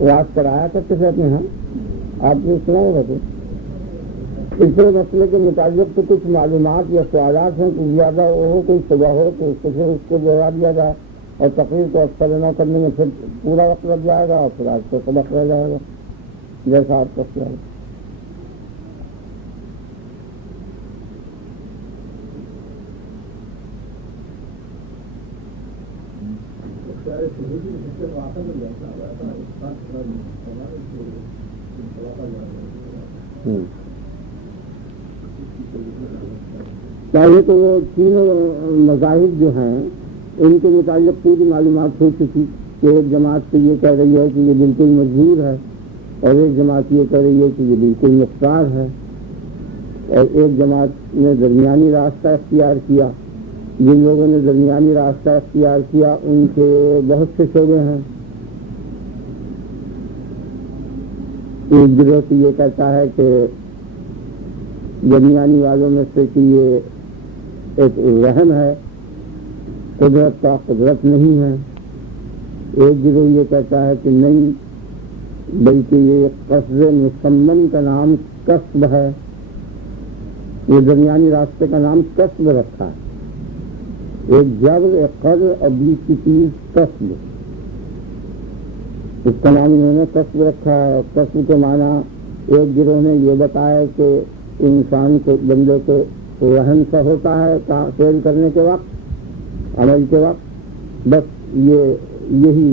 واس کرایا کرتے تھے اپنے ہاں، آپ نے سنا ہوگا تو اس مسئلے کے متعلق تو کچھ معلومات یا سوالات ہیں کہ زیادہ ہو کوئی صبح ہو تو اس کو جواب دیا جائے، اور تقریر کو اکثر نہ کرنے میں پھر پورا وقت لگ جائے گا اور پھر آج کو سبق رہ جائے گا جیسا آپ کا خیال ہے۔ پہلے تو وہ تینوں مذاہب جو ہیں ان کے متعلق پوری معلومات ہو چکی کہ ایک جماعت تو یہ کہہ رہی ہے کہ یہ بالکل مجبور ہے، اور ایک جماعت یہ کہہ رہی ہے کہ یہ بالکل مختار ہے، اور ایک جماعت نے درمیانی راستہ اختیار کیا۔ جن لوگوں نے درمیانی راستہ اختیار کیا ان کے بہت سے شعبے ہیں۔ ایک گروہ تو یہ کہتا ہے کہ درمیانی والوں میں سے کہ یہ ایک وہم ہے، قدرت کا قدرت نہیں ہے۔ ایک گروہ یہ کہتا ہے کہ نہیں، بلکہ یہ قصد مصمم کا نام کسب ہے، یہ درمیانی راستے کا نام کسب رکھا ہے۔ ایک جبر، ایک قدر اور بیچ کی چیز کسب، اس کا نام انہوں نے کسب رکھا ہے۔ کسب کے معنی ایک گروہ نے یہ بتایا کہ انسان کو، بندے کو وہن سا ہوتا ہے فعل کرنے کے وقت، عمل کے وقت، بس یہی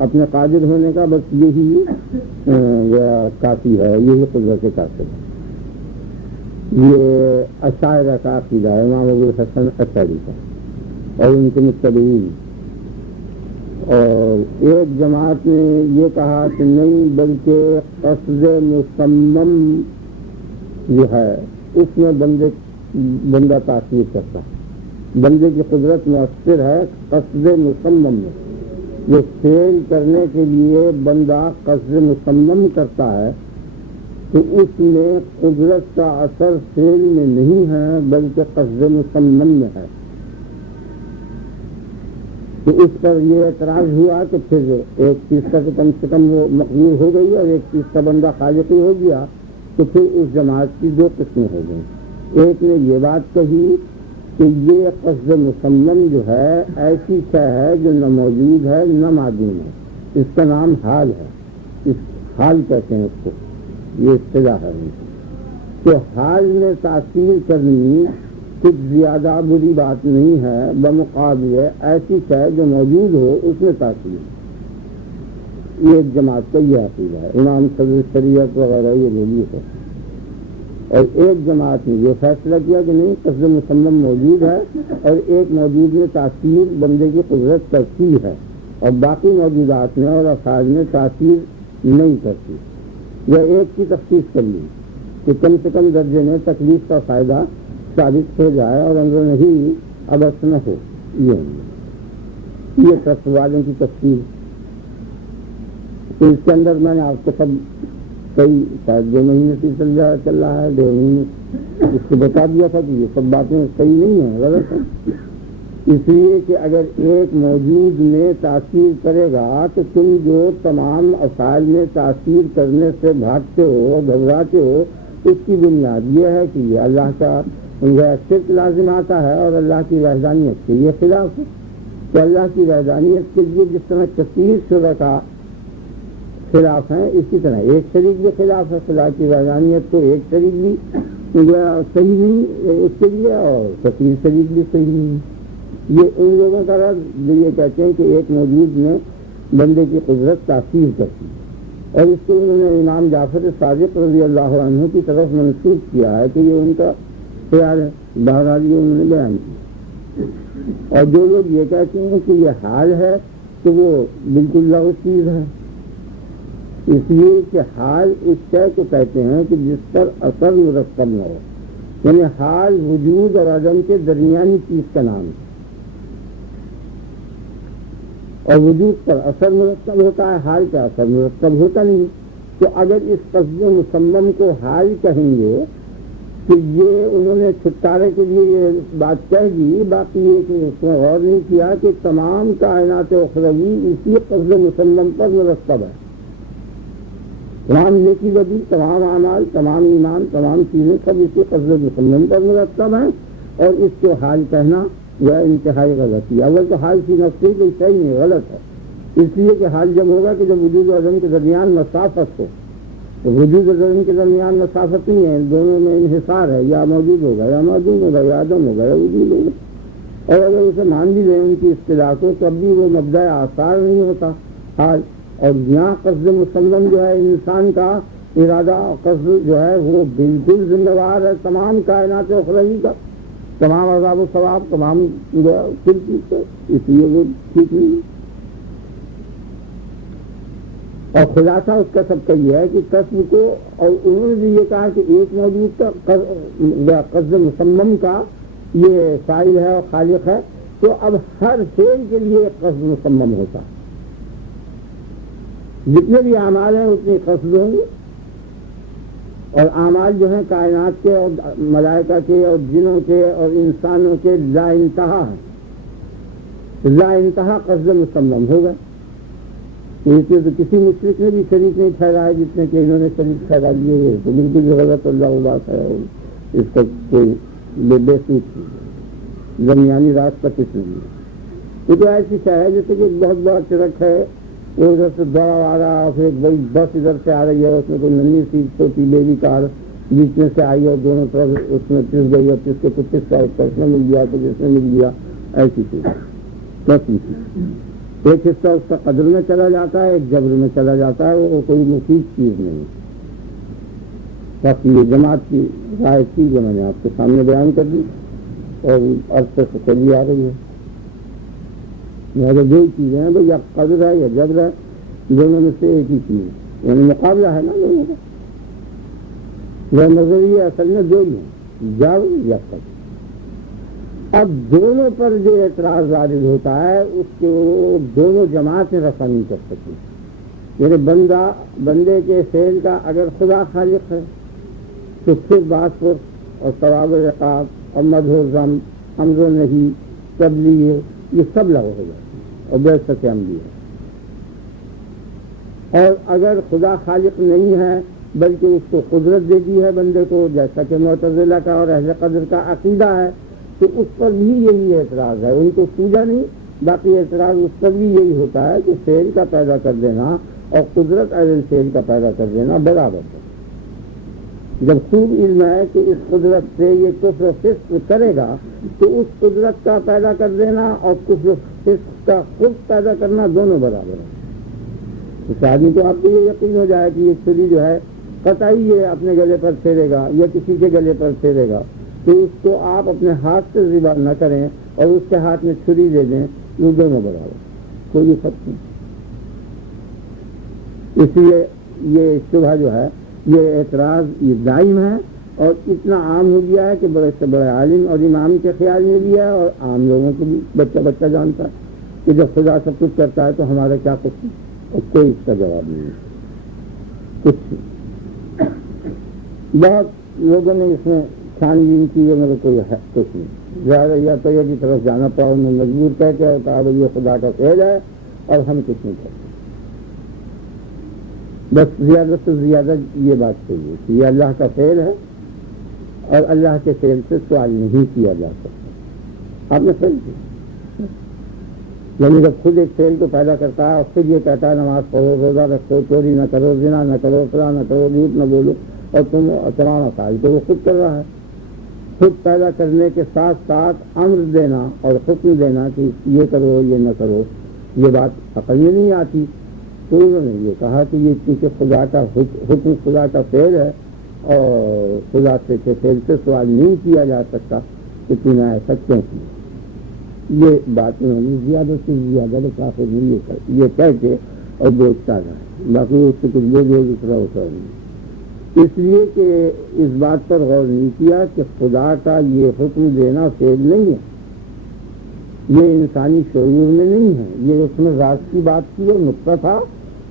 اپنے قادر ہونے کا بس یہی کافی ہے، یہی قدرت کافی ہے۔ یہ اشاعرہ کا عقیدہ ہے، امام ابو الحسن اشعری کا اور ان کے متبعین۔ اور ایک جماعت نے یہ کہا کہ نہیں، بلکہ قصد مصمم جو ہے اس میں بندہ تاثیر کرتا ہے، بندے کی قدرت مؤثر ہے قصد مصمم میں۔ جو فعل کرنے کے لیے بندہ قصد مصمم کرتا ہے تو اس میں قدرت کا اثر فعل میں نہیں ہے بلکہ قصد مصمم میں ہے۔ تو اس پر یہ اعتراض ہوا کہ پھر ایک چیز کا تو کم سے کم وہ مقبول ہو گئی اور ایک چیز کا بندہ خالقی ہو گیا، تو پھر اس جماعت کی دو قسمیں ہو گئیں۔ ایک نے یہ بات کہی کہ یہ قصد مصمم جو ہے ایسی شے ہے جو نہ موجود ہے نہ معدوم ہے، اس کا نام حال ہے، اس حال کہتے ہیں اس کو، یہ اصطلاح ہے ان کی۔ تو حال میں تاثیر کرنی کچھ زیادہ بری بات نہیں ہے، بمقابلے ایسی شے جو موجود ہو اس میں تاثیر ہے۔ یہ ایک جماعت کا یہ عقیدہ ہے، امام صدر شریعت وغیرہ یہ بولی ہے۔ اور ایک جماعت نے یہ فیصلہ کیا کہ نہیں، قصد مصمم موجود ہے اور ایک موجود میں تاثیر بندے کی قدرت کرتی ہے اور باقی موجودات میں اور افعال میں تاثیر نہیں کرتی۔ یا ایک کی تخصیص کر لی کہ کم سے کم درجے میں تکلیف کا فائدہ ثابت ہو جائے اور اندر نہیں ابس نہ ہو، یہ قصد والوں کی تفصیل۔ تو اس کے اندر میں نے آپ کو سب کئی شاید 2 مہینے سے چل رہا ہے، 2 مہینے اس کو بتا دیا تھا کہ یہ سب باتیں صحیح نہیں ہیں، غلط ہیں۔ اس لیے کہ اگر ایک موجود میں تاثیر کرے گا تو تم جو تمام افعال میں تاثیر کرنے سے بھاگتے ہو، گھبراتے ہو، اس کی بنیاد یہ ہے کہ یہ اللہ کا شرک لازم آتا ہے اور اللہ کی وحدانیت کے یہ خلاف ہے۔ تو اللہ کی وحدانیت کے لیے جس طرح کثیر شرکا خلاف ہیں، اسی طرح ایک شریک بھی خلاف ہے۔ خدا کی وحدانیت تو ایک شریک بھی صحیح نہیں اس کے لیے اور کثیر شریک بھی صحیح نہیں۔ یہ ان لوگوں کا رد جو یہ کہتے ہیں کہ ایک موجود میں بندے کی قدرت تاثیر کرتی ہے، اور اس کو انہوں نے امام جعفر صادق رضی اللہ عنہ کی طرف منسوخ کیا ہے کہ یہ ان کا خیال ہے، بہرحال یہ انہوں نے بیان کیا۔ اور جو لوگ یہ کہتے ہیں کہ یہ حال ہے تو وہ بالکل لغو چیز ہے، اس لیے کہ حال اس شے کو کہتے ہیں کہ جس پر اثر مرتب نہ ہو، یعنی حال وجود اور عدم کے درمیانی چیز کا نام ہے، اور وجود پر اثر مرتب ہوتا ہے، حال کا اثر مرتب ہوتا نہیں۔ تو اگر اس قصد مصمم کو حال کہیں گے تو یہ انہوں نے چھٹکارے کے لیے یہ بات کہہ دی، باقی یہ کہ اس میں غور نہیں کیا کہ تمام کائنات اخروی اسی قصد مصمم پر مرتب ہے۔ تمام نیکی بدی، تمام اعمال، تمام ایمان، تمام چیزیں سب اسی قصد مسلم پر مرتب ہیں، اور اس کو حال کہنا وہ انتہائی غلط ہے۔ اول تو حال کی نفسی کوئی صحیح نہیں، غلط ہے، اس لیے کہ حال جب ہوگا کہ جب وجود و عدم کے درمیان مسافت ہو، تو وجود و عدم کے درمیان مسافت نہیں ہے، دونوں میں انحصار ہے، یا موجود ہوگا یا معدوم ہوگا، یا عدم ہوگا یا وجود ہوگا، اور اگر اسے مان بھی لیں ان کی اصطلاح کو تب بھی وہ مبدأ آثار نہیں ہوتا حال۔ اور یہاں قصد مسلم جو ہے انسان کا ارادہ، قصد جو ہے وہ بالکل ذمہ وار ہے تمام کائنات اخروی کا، تمام عذاب و ثواب، تمام کل چیز کا، اس لیے وہ ٹھیک نہیں ہے۔ اور خلاصہ اس کا سب کا یہ ہے کہ قصد کو، اور انہوں نے بھی یہ کہا کہ ایک موجود کا قصد مسمم کا یہ فاعل ہے اور خالق ہے، تو اب ہر فعل کے لیے ایک قصد مسمم ہوتا ہے، جتنے بھی اعمال ہیں اتنے قصد ہوں گے، اور اعمال جو ہیں کائنات کے اور ملائکہ کے اور جنوں کے اور انسانوں کے لا انتہا ہیں، لا انتہا قصد مسمم ہوگا۔ اس لیے تو کسی مشرک نے بھی شریک نہیں ٹھہرایا جتنے کہ انہوں نے شریک ٹھہرا دیے ہوئے، تو بالکل غلط اللہ بات ہے، اس کا کوئی بیسوچ درمیانی راستہ کچھ نہیں ہے۔ یہ تو ایسی شہر ہے جیسے کہ ایک بہت بڑا ٹرک ہے، وہ ادھر سے دوڑا آ رہا ہے، پھر ایک بڑی بس ادھر سے آ رہی ہے، اس میں کوئی ننھی سی چھوٹی بیوی کار بیچ میں سے آئی اور دونوں طرف اس میں پس گئی، اور پس کے کچھ اس کا اس میں مل گیا تو جس میں مل گیا، ایسی چیز بس۔ ایک حصہ اس کا قدر میں چلا جاتا ہے، ایک جبر میں چلا جاتا ہے، وہ کوئی مفید چیز نہیں۔ باقی یہ جماعت کی رائے تھی جو میں نے آپ کے سامنے بیان کر دی، اور عرصے سے چلی آ رہی ہے۔ لہٰذا دو چیزیں ہیں، یا قدر ہے یا جبر ہے، دونوں میں سے ایک ہی چیز ہے، یعنی مقابلہ ہے نا دونوں کا۔ وہ نظریہ اصل میں دو ہی ہیں، جبر یا قدر۔ اب دونوں پر جو اعتراض وارد ہوتا ہے اس کو دونوں جماعتیں رفع نہیں کر سکتی۔ یعنی بندے کے فعل کا اگر خدا خالق ہے تو پھر بات پر اور ثواب و عقاب اور مدح و ذم، حمد و نہیں، تبلیغ، یہ سب لغو ہو جاتی ہے، اور بعثت انبیاء۔ اور اگر خدا خالق نہیں ہے بلکہ اس کو قدرت دے دی ہے بندے کو، جیسا کہ معتزلہ کا اور اہل قدر کا عقیدہ ہے، تو اس پر بھی یہی اعتراض ہے، ان کو سوجا نہیں، باقی اعتراض اس پر بھی یہی ہوتا ہے کہ فعل کا پیدا کر دینا اور قدرت ایل فعل کا پیدا کر دینا برابر ہے۔ جب خوب علم ہے کہ اس قدرت سے یہ کفر و فسق کرے گا تو اس قدرت کا پیدا کر دینا اور کفر و فسق کا خود پیدا کرنا دونوں برابر ہیں۔ اس آدمی کو آپ کو یہ یقین ہو جائے کہ یہ چھری جو ہے قطعی یہ اپنے گلے پر پھیرے گا یا کسی کے گلے پر پھیرے گا، تو اس کو آپ اپنے ہاتھ سے ذبح نہ کریں اور اس کے ہاتھ میں چھری دے دیں، وہ دونوں برابر، کوئی فرق نہیں۔ اس لیے یہ شبہ جو ہے، یہ اعتراض یہ دائم ہے، اور اتنا عام ہو گیا ہے کہ بڑے سے بڑے عالم اور امام کے خیال میں بھی ہے، اور عام لوگوں کو بھی بچہ جانتا ہے کہ جب خدا سب کچھ کرتا ہے تو ہمارا کیا کچھ نہیں، اور کوئی اس کا جواب نہیں ہے، کچھ نہیں۔ بہت لوگوں نے اس میں چھان بین کی ہے، میرے کو ہے کچھ نہیں، زیادہ یا تو یہ کی طرف جانا پڑا، انہیں مجبور کر کے کہا یہ خدا کا فعل ہے اور ہم کچھ نہیں کرتے۔ بس زیادہ سے زیادہ یہ بات چاہیے کہ یہ اللہ کا فعل ہے اور اللہ کے فعل سے سوال نہیں کیا جا سکتا۔ آپ نے فعل کیا، یعنی جب خود ایک فعل کو پیدا کرتا ہے اور خود یہ کہتا ہے نماز پڑھو، روزہ رکھو، چوری نہ کرو، زنا نہ کرو، فلاں نہ کرو، جھوٹ نہ بولو، اور تم تمام افعال کو وہ خود کر رہا ہے۔ خود پیدا کرنے کے ساتھ ساتھ امر دینا اور حکم دینا کہ یہ کرو یہ نہ کرو، یہ بات عقل میں نہیں آتی۔ تو انہوں نے یہ کہا کہ یہ چونکہ خدا کا حکم خدا کا فعل ہے اور خدا سے کے فعل سے سوال نہیں کیا جا سکتا کہ تم نے ایسا کیوں کیا۔ یہ بات انہوں نے زیادہ سے زیادہ کافی نہیں یہ کہہ کے اور بوجھتا رہا، باقی اس سے کچھ بوجھ دوسرا ہوتا نہیں، اس لیے کہ اس بات پر غور نہیں کیا کہ خدا کا یہ حکم دینا فعل نہیں ہے، یہ انسانی شعور میں نہیں ہے، یہ اس میں ذات کی بات کی اور نقطہ تھا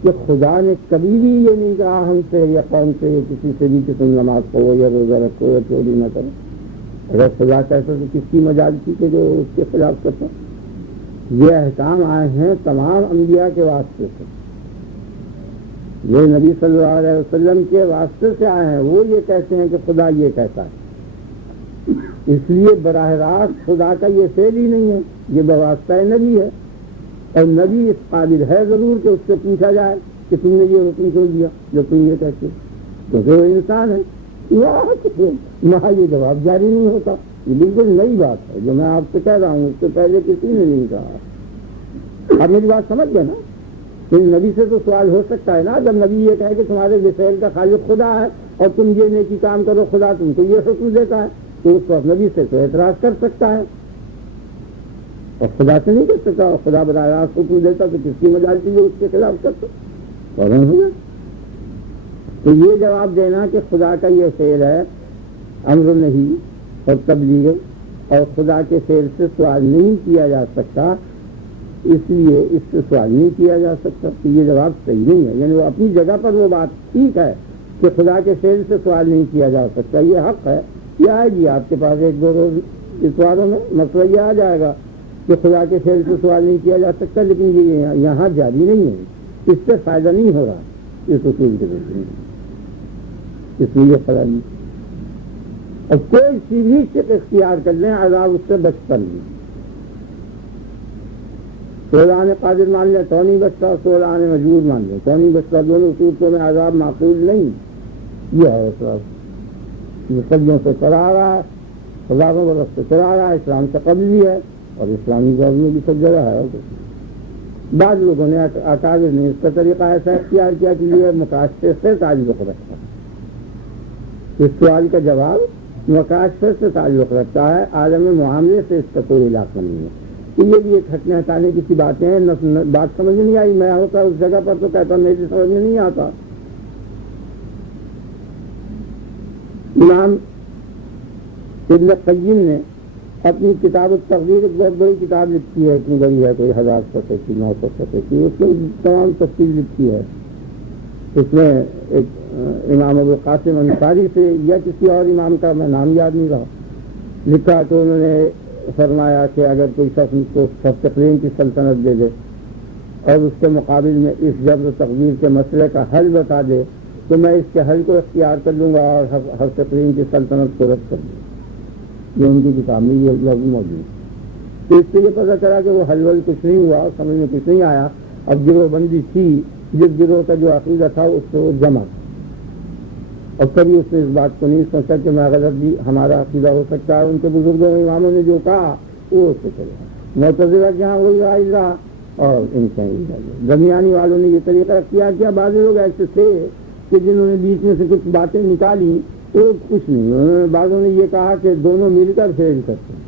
کہ خدا نے کبھی بھی یہ نہیں کہا ہم سے یا قوم سے یا کسی سے بھی کہ تم نماز پڑھو یا روزہ رکھو یا چوری نہ کرو۔ اگر خدا کہتا تو کس کی مجال تھی کہ جو اس کے خلاف کرتا۔ یہ احکام آئے ہیں تمام انبیاء کے واسطے سے، جو نبی صلی اللہ علیہ وسلم کے واسطے سے آئے ہیں وہ یہ کہتے ہیں کہ خدا یہ کہتا ہے، اس لیے براہ راست خدا کا یہ فعل ہی نہیں ہے، یہ بواسطہ نبی ہے، اور نبی اس قابل ہے ضرور کہ اس سے پوچھا جائے کہ تم نے یہ حکم کیوں دیا جو تم یہ کہتے ہو، کیونکہ وہ انسان ہے، وہاں یہ جواب جاری نہیں ہوتا۔ یہ بالکل نئی بات ہے جو میں آپ سے کہہ رہا ہوں، اس سے پہلے کسی نے نہیں کہا۔ آپ میری بات سمجھ گئے نا؟ کہ نبی سے تو سوال ہو سکتا ہے نا، جب نبی یہ کہے کہ تمہارے وسائل کا خالق خدا ہے اور تم یہ نیکی کام کرو، خدا تم کو یہ حکم دیتا ہے، تو اس وقت نبی سے تو اعتراض کر سکتا ہے اور خدا سے نہیں کر سکتا، اور خدا براہ راست حکم دیتا تو کس کی مجال کی جو اس کے خلاف کرتا فوراً ہو جائے۔ تو یہ جواب دینا کہ خدا کا یہ فعل ہے امر نہیں اور تبلیغ، اور خدا کے فعل سے سوال نہیں کیا جا سکتا، اس لیے اس سے سوال نہیں کیا جا سکتا، تو یہ جواب صحیح نہیں ہے۔ یعنی وہ اپنی جگہ پر وہ بات ٹھیک ہے کہ خدا کے فعل سے سوال نہیں کیا جا سکتا، یہ حق ہے، یہ آئے گی آپ کے پاس ایک دو روز اس سوالوں میں مسئلہ یہ آ جائے گا کہ خدا کے فعل سے سوال نہیں کیا جا سکتا، لیکن یہ یہاں جاری نہیں ہے، اس سے فائدہ نہیں ہو رہا اس اصول کے ذریعے، اس لیے خدا نہیں، اور کوئی سی بھی شک اختیار کر لیں عذاب اس سے بچتا نہیں۔ سولان قادر مان لے تو نہیں بچتا، سولان مجبور مان لے تو نہیں بچتا، دونوں صورتوں میں عذاب معقول نہیں۔ یہ ہے اسلام، یہ صدیوں سے چلا رہا ہے، ہزاروں برس سے چلا رہا ہے، اسلام سے قبل بھی ہے اور اسلامی دور میں بھی سب جگہ ہے۔ بعض لوگوں نے اکابر نے اس کا طریقہ ایسا اختیار کیا کہ یہ مکاشفے سے تعلق رکھتا ہے، اس سوال کا جواب مکاشفے سے تعلق رکھتا ہے، عالم معاملے سے اس کا کوئی علاقہ نہیں ہے۔ یہ بھی ایک ہٹنے ہٹانے کی سی باتیں ہیں، بات سمجھ نہیں آئی، میں ہوتا اس جگہ پر تو کہتا میری سمجھ میں نہیں آتا۔ امام ابن قیم نے اپنی کتاب التقدیر ایک بہت بڑی کتاب لکھی ہے، اتنی بڑی ہے، کوئی 1000 صفحے کی 900 صفحے کی، اس میں تمام تفصیل لکھی ہے۔ اس میں ایک امام ابو قاسم انصاری سے یا کسی اور امام کا میں نام یاد نہیں رہا لکھا، تو انہوں نے فرمایا کہ اگر کوئی شخص کو تقریم کی سلطنت دے دے اور اس کے مقابل میں اس جبر و تقدیر کے مسئلے کا حل بتا دے تو میں اس کے حل کو اختیار کر لوں گا اور ہر تقریم کی سلطنت کو رد کر دوں گا۔ یہ ان کی کتاب میں یہ لفظ موجود، تو اس سے یہ پتہ چلا کہ وہ حل ول کچھ نہیں ہوا، سمجھ میں کچھ نہیں آیا۔ اب گروہ بندی تھی، جس گروہ کا جو عقیدہ تھا اس کو جمع، اور کبھی اس نے اس بات کو نہیں سوچا کہ میں غلط بھی ہمارا عقیدہ ہو سکتا ہے، ان کے بزرگوں اماموں نے جو کہا وہ اس سے چلا، معتزلہ کے ہاں وہی رائج رہا اور ان کے درمیانی والوں نے یہ طریقہ اختیار کیا۔ بعض لوگ ایسے تھے کہ جنہوں نے بیچ میں سے کچھ باتیں نکالی، وہ کچھ نہیں، بعضوں نے یہ کہا کہ دونوں مل کر فیل کرتے ہیں۔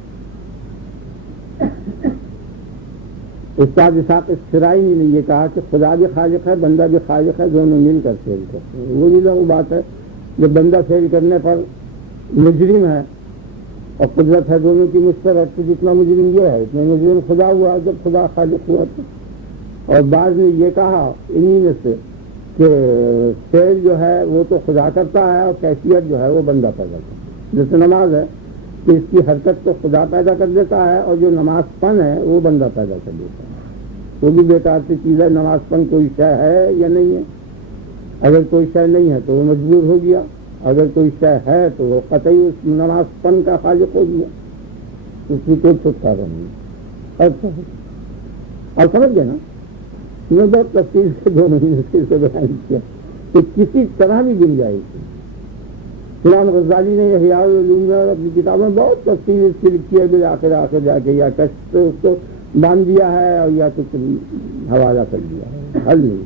استاد اسحاق اسفرائی نے یہ کہا کہ خدا بھی خالق ہے، بندہ بھی خالق ہے، دونوں مل کر فیل کرتے ہیں۔ وہ بھی لوگ بات ہے جب بندہ فیل کرنے پر مجرم ہے اور قدرت ہے دونوں کی مشترک، تو جتنا مجرم یہ ہے اتنا مجرم خدا ہوا جب خدا خالق ہوا تو۔ اور بعض نے یہ کہا انہی میں سے کہ فعل جو ہے وہ تو خدا کرتا ہے اور کیفیت جو ہے وہ بندہ پیدا کرتا ہے، جیسے نماز ہے کہ اس کی حرکت تو خدا پیدا کر دیتا ہے اور جو نماز پن ہے وہ بندہ پیدا کر دیتا ہے۔ وہ بھی بیکار سی چیز ہے، نماز پن کوئی شے ہے یا نہیں ہے؟ اگر کوئی شے نہیں ہے تو وہ مجبور ہو گیا، اگر کوئی شے ہے تو وہ قطعی اس نماز پن کا خالق ہو گیا، اس کی کوئی چھٹکارا نہیں۔ اور سمجھ گئے نا؟ میں بہت تفصیل سے 2 مہینے سے بیان کیا کہ کسی طرح بھی گنجائش تھی۔ امام غزالی نے احیاء العلوم میں اپنی کتابوں میں بہت تفصیل اس کی لکھی ہے، آخر جا کے یا کشف سے اس کو باندھ دیا ہے اور یا کچھ حوالہ کر دیا ہے، حل نہیں۔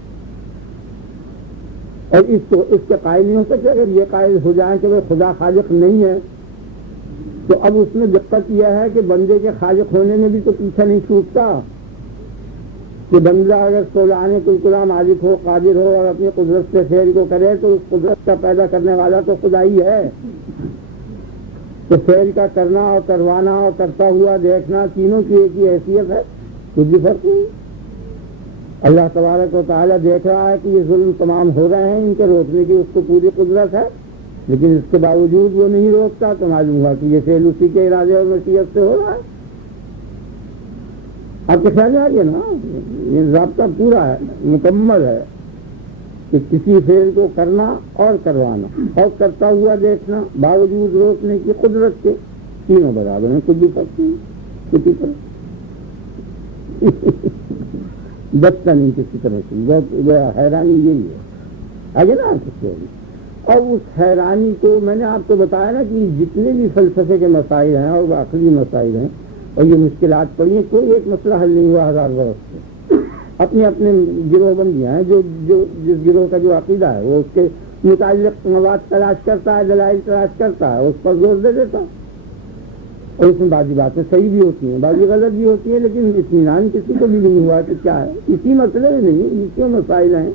اور اس کے قائل نہیں ہو سکتے۔ اگر یہ قائل ہو جائیں کہ وہ خدا خالق نہیں ہے تو اب اس میں دقت یہ ہے کہ بندے کے خالق ہونے میں بھی تو پیچھے نہیں چھوٹتا کہ بندہ اگر سولہانے کلکلا مالک ہو، قادر ہو اور اپنی قدرت سے فعل کو کرے تو اس قدرت کا پیدا کرنے والا تو خدا ہی ہے۔ تو فعل کا کرنا اور کروانا اور کرتا ہوا دیکھنا تینوں کی ایک ہی حیثیت ہے، کچھ بھی فرق نہیں۔ اللہ تبارک و تعالیٰ دیکھ رہا ہے کہ یہ ظلم تمام ہو رہے ہیں، ان کے روکنے کی اس کو پوری قدرت ہے، لیکن اس کے باوجود وہ نہیں روکتا، تو معلوم ہوا کہ یہ فعل اسی کے ارادے اور مشیت سے ہو رہا ہے۔ آپ کے خیال میں آ گیا نا؟ یہ ضابطہ پورا ہے، مکمل ہے۔ کہ کسی فعل کو کرنا اور کروانا اور کرتا ہوا دیکھنا باوجود روکنے کی قدرت کے تینوں برابر ہیں، کچھ بھی فرق نہیں کسی طرح بچتا نہیں کسی طرح سے. بہت حیرانی یہی ہے آگے نا کسی اور اس حیرانی کو میں نے آپ کو بتایا نا کہ جتنے بھی فلسفے کے مسائل ہیں اور عقلی مسائل ہیں اور یہ مشکلات پڑی ہیں، کوئی ایک مسئلہ حل نہیں ہوا 1000 برس سے. اپنے اپنے گروہ بندیاں ہیں، جو جس گروہ کا جو عقیدہ ہے وہ اس کے متعلق مواد تلاش کرتا ہے، دلائل تلاش کرتا ہے، اس پر زور دے دیتا ہے. اور اس میں بعضی باتیں صحیح بھی ہوتی ہیں، بعضی غلط بھی ہوتی ہیں، لیکن اطمینان کسی کو بھی نہیں ہوا کہ کیا ہے. اسی مسئلے میں نہیں، یہ کیوں مسائل ہیں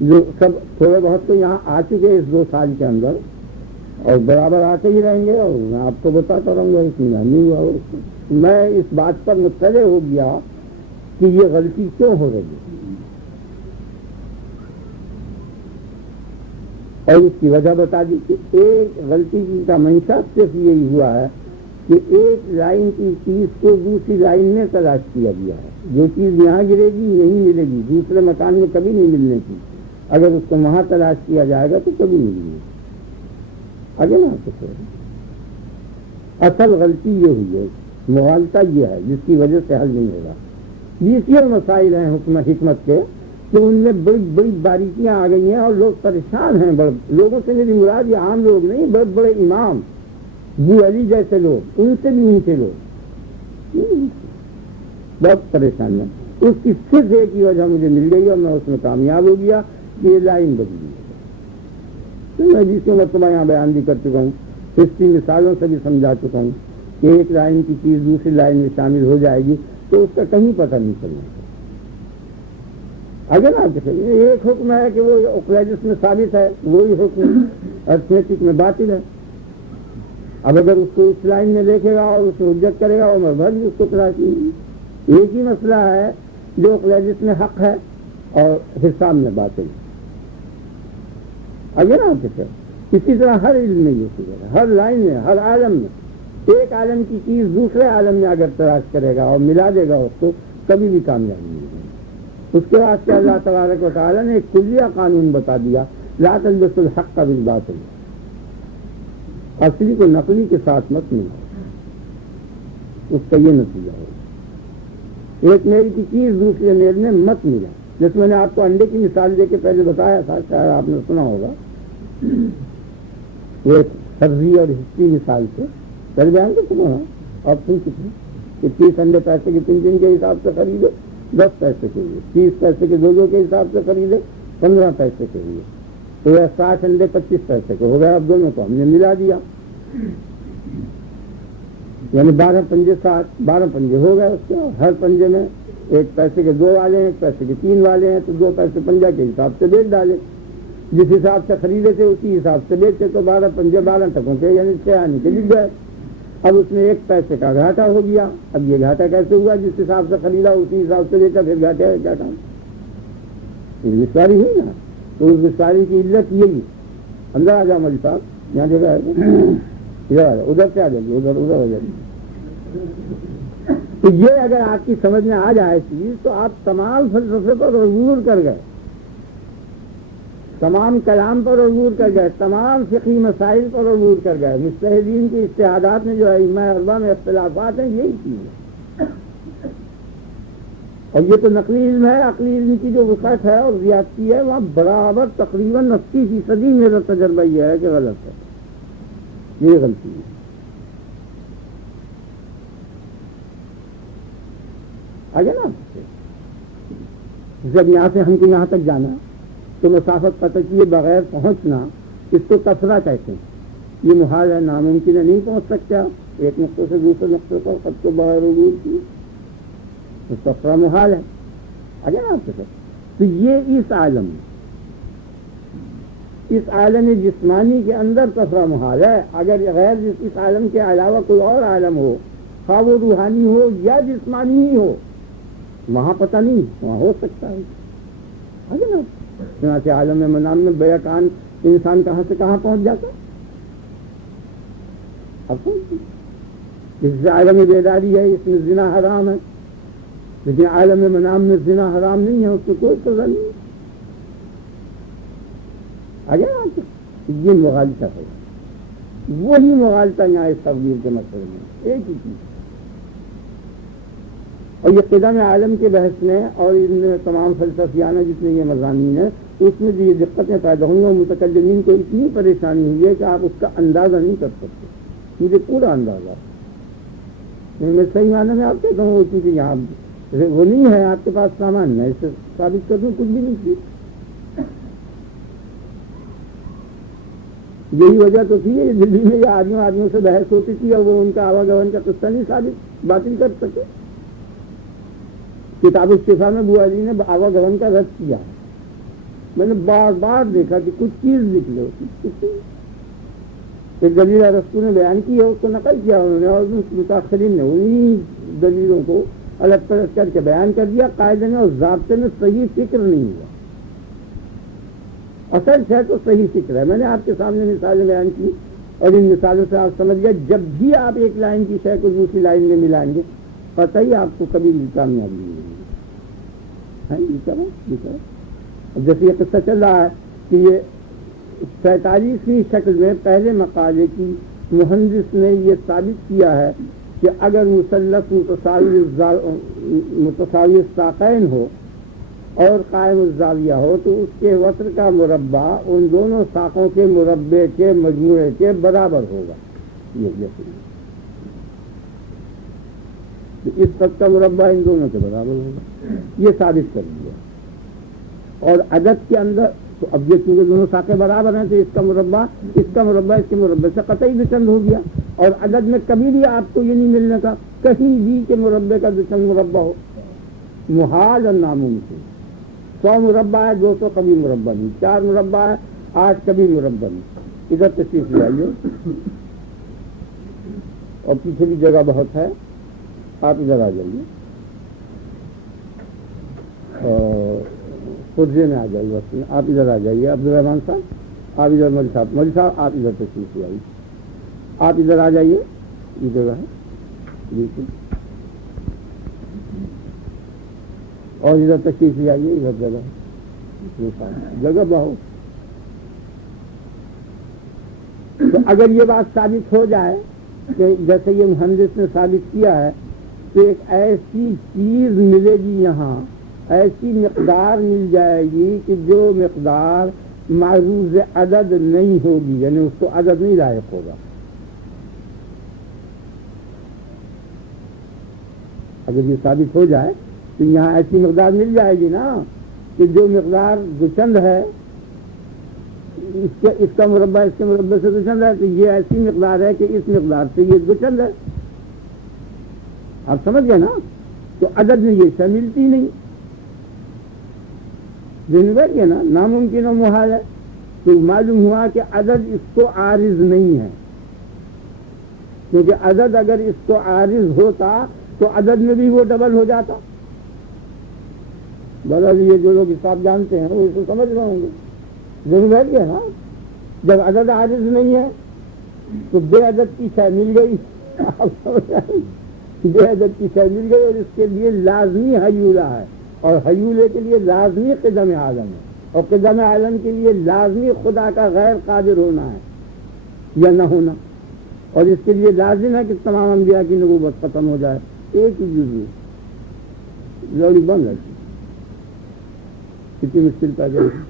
جو سب تھوڑے بہت تو یہاں آ چکے اس 2 سال کے اندر اور برابر آتے ہی رہیں گے. اور میں آپ کو بتاتا رہوں گا اطمینان نہیں ہوا. اور میں اس بات پر مطلع ہو گیا کہ یہ غلطی کیوں ہو رہی ہے اور اس کی وجہ بتا دی کہ ایک غلطی کی کا منشا صرف یہی ہوا ہے کہ ایک لائن کی چیز کو دوسری لائن میں تلاش کیا گیا ہے. جو چیز یہاں گرے گی نہیں ملے گی، دوسرے مکان میں کبھی نہیں ملنے کی. اگر اس کو وہاں تلاش کیا جائے گا تو کبھی نہیں ملے گی. آگے نا تو اصل غلطی یہ ہوئی ہے، مغالطہ یہ ہے جس کی وجہ سے حل نہیں ہوگا. یہ مسائل ہیں حکمت کے کہ ان میں بڑی بڑی باریکیاں آ گئی ہیں اور لوگ پریشان ہیں. لوگوں سے میری مراد یہ عام لوگ نہیں، بڑے بڑے امام ابو علی جیسے لوگ، ان سے بھی اونچے لوگ بہت پریشان ہیں. اس کی صرف ایک ہی وجہ مجھے مل گئی اور میں اس میں کامیاب ہو گیا کہ یہ لائن بدلی ہے. میں جس کو مرتبہ یہاں بیان بھی کر چکا ہوں، ہسٹری مثالوں سے بھی سمجھا چکا ہوں کہ ایک لائن کی چیز دوسری لائن میں شامل ہو جائے گی تو اس کا کہیں پتہ نہیں چلنا. اگر نا ایک حکم ہے کہ وہ اوکلیجس میں ثابت ہے، وہی حکم ارتھمیٹک میں باطل ہے. اب اگر اس کو اس لائن میں دیکھے گا اور اس کو حجت کرے گا عمر بھر بھی اس کو تلاش نہیں. ایک ہی مسئلہ ہے جو اوکلیجس میں حق ہے اور حساب میں باطل ہے. اگر نا اسی طرح ہر علم میں یہ چیز ہے، ہر لائن میں، ہر عالم میں. ایک عالم کی چیز دوسرے عالم میں اگر تلاش کرے گا اور ملا دے گا اس کو، کبھی بھی کامیابی نہیں ہوگی. اس کے واسطے اللہ تبارک و تعالیٰ نے ایک کلیہ قانون بتا دیا، لا تلبسوا الحق بالباطل. اصلی کو نقلی کے ساتھ مت ملا، اس کا یہ نتیجہ ہوگا. ایک میل کی چیز دوسرے میل میں مت ملا. جس میں نے آپ کو انڈے کی مثال دے کے پہلے بتایا تھا، شاید آپ نے سنا ہوگا. ایک سبزی اور ہسٹری مثال سے پہلے بیان کر چکا ہوں. آپ سن چکے کہ 30 انڈے پیسے کے 3 کے حساب سے خریدے 10 پیسے کے لیے، 30 پیسے کے 2 کے حساب سے خریدے 15 پیسے کے لیے، تو 60 انڈے 25 پیسے کے ہو گئے. اب دونوں کو ہم نے ملا دیا، یعنی 12 پنجے 60، 12 پنجے ہو گئے. اس کے ہر پنجے میں 1 پیسے کے 2 والے ہیں، 1 پیسے کے 3 والے ہیں، تو 2 پیسے پنجہ کے حساب سے بیچ ڈالے. جس حساب سے خریدے تھے اسی حساب سے بیچے، تو 12 پنجے 12 ٹکوں کے یعنی 6 آنے کے بک گئے. اب اس میں 1 پیسے کا گھاٹا ہو گیا. اب یہ گھاٹا کیسے ہوا؟ جس حساب سے خریدا اسی حساب سے بیچا، پھر گھاٹے ہے کیا کام؟ رشواری ہوئی نا. تو اس رشواری کی علت یہی. اندر آ جاؤ مولوی صاحب، یہاں جگہ ہے، ادھر آ جاؤ، ادھر سے آ جائیے، ادھر ہو جائیے. تو یہ اگر آپ کی سمجھ میں آ جائے چیز تو آپ تمام فلسفے پر عبور کر گئے، تمام کلام پر عبور کر گئے، تمام فقہی مسائل پر عبور کر گئے. مجتہدین کی اجتہادات میں جو ائمہ اربعہ میں اختلافات ہیں یہی چیز ہے. اور یہ تو نقلی علم ہے. عقلی علم کی جو وسعت ہے اور زیادتی ہے وہاں برابر تقریباً 80% میرا تجربہ یہ ہے کہ غلط ہے، یہ غلطی ہے. آگے نا جب یہاں سے ہم کو یہاں تک جانا تو مسافت قطع کیے بغیر پہنچنا، اس کو کثرہ کہتے ہیں. یہ محال ہے، ناممکن ہے، نہیں پہنچ سکتے آپ ایک نقطے سے دوسرے نقطے پر خط کو بغیر عبور کی، تو کثرہ محال ہے. آگے نا آپ تو یہ اس عالم جسمانی کے اندر کثرہ محال ہے. اگر غیر اس عالم کے علاوہ کوئی اور عالم ہو، خواہ وہ روحانی ہو یا جسمانی ہی ہو، وہاں پتہ نہیں، وہاں ہو سکتا ہے. آگے نا چنانچہ عالم منام میں بیکان انسان کہاں سے کہاں پہنچ جاتا. اب اس سے عالم بیداری ہے، اس میں زنا حرام ہے. لیکن عالم منام میں زنا حرام نہیں ہے، اس کو کوئی سزا نہیں ہے. آگے نا یہ مغالطہ ہے، وہی مغالطہ یہاں اس تبدیل کے مسئلے میں ایک ہی چیز. اور یہ قدم عالم کے بحث میں اور ان تمام فلسفیانہ جتنے یہ مضامین ہیں اس میں جو یہ دقتیں پیدا ہوئی اور متکلمین کو اتنی پریشانی ہوئی ہے کہ آپ اس کا اندازہ نہیں کر سکتے. مجھے پورا اندازہ میں صحیح معنی میں آپ کہتا ہوں، کیونکہ یہاں وہ نہیں ہے آپ کے پاس سامان، میں اسے ثابت کر دوں کچھ بھی نہیں کی. یہی وجہ تو تھی دلی میں یہ آدمیوں سے بحث ہوتی تھی اور وہ ان کا آواگمن کا قصہ نہیں ثابت باطل کر سکے. کتاب الشفا میں ابو علی نے آواگمن کا رد کیا. میں نے بار بار دیکھا کہ کچھ چیز نکلے ہوتی. ایک دلیل رسول نے بیان کی ہے، اس کو نقل کیا انہوں نے، اور متاخرین نے انہی دلیلوں کو الگ پلٹ کر کے بیان کر دیا. قاعدے میں اور ضابطے میں صحیح فکر نہیں ہوا. اصل ہے تو صحیح فکر ہے. میں نے آپ کے سامنے مثالیں بیان کی اور ان مثالوں سے آپ سمجھ گئے جب بھی آپ ایک لائن کی شے کو دوسری لائن میں ملائیں گے قطعی آپ کو کبھی کامیابی نہیں ملے گی. جیسے یہ قصہ چل رہا ہے کہ یہ 47ویں شکل میں پہلے مقالے کی مہندس نے یہ ثابت کیا ہے کہ اگر مثلث متساوی الساقین ہو اور قائم الزاویہ ہو تو اس کے وتر کا مربع ان دونوں ساقوں کے مربع کے مجموعے کے برابر ہوگا. یہ اس تک کا مربع ان دونوں کے برابر ہوگا، یہ ثابت کر دیا. اور عدد کے اندر تو اب یہ چونکہ دونوں ساقیں برابر ہیں تو اس کا مربع اس کے مربع سے قطعی بچند ہو گیا. اور عدد میں کبھی بھی آپ کو یہ نہیں ملنے کا کہیں بھی کہ مربع کا بچند مربع ہو، محال اور ناممکن. 100 مربع ہے 200 کبھی مربع نہیں، 4 مربع ہے 8 کبھی مربع نہیں. ادھر تشریف لے آئیے اور پیچھے بھی جگہ بہت ہے، آپ ادھر آ جائیے اور خرجے میں آ جائیے. وقت میں آپ ادھر آ جائیے. عبدالرحمان صاحب آپ ادھر، مولوی صاحب آپ ادھر تشریف لے آئیے. آپ ادھر آ جائیے، یہ جگہ ہے بالکل. اور ادھر تشریف لے آئیے، ادھر جگہ جگہ بہت. تو اگر یہ بات ثابت ہو جائے کہ جیسے یہ مہندس نے ثابت کیا ہے تو ایک ایسی چیز ملے گی، یہاں ایسی مقدار مل جائے گی کہ جو مقدار معروض عدد نہیں ہوگی، یعنی اس کو عدد نہیں لائق ہوگا. اگر یہ ثابت ہو جائے تو یہاں ایسی مقدار مل جائے گی نا کہ جو مقدار دوچند ہے اس کا مربع اس کے مربع سے دوچند ہے، تو یہ ایسی مقدار ہے کہ اس مقدار سے یہ دوچند ہے. آپ سمجھ گئے نا؟ تو عدد میں یہ شے ملتی نہیں، بیٹھ گیا نا، ناممکن و محال ہے. تو معلوم ہوا کہ عدد اس کو عارض نہیں ہے، کیونکہ عدد اگر اس کو عارض ہوتا تو عدد میں بھی وہ ڈبل ہو جاتا. بدل یہ جو لوگ حساب جانتے ہیں وہ اس کو سمجھ رہے ہوں گے. ضرور بیٹھ گیا نا، جب عدد عارض نہیں ہے تو بے عدد کی شے مل گئی. بے عدد کی شے مل گئی اور اس کے لیے لازمی حیولہ ہے، اور حیولے کے لیے لازمی قدم عالم ہے، اور قدم عالم کے لیے لازمی خدا کا غیر قادر ہونا ہے یا نہ ہونا. اور اس کے لیے لازم ہے کہ تمام انبیاء کی نبوت ختم ہو جائے. ایک ہی جزو لوڑی بند ہے، کتنی مشکل پیدا ہوئی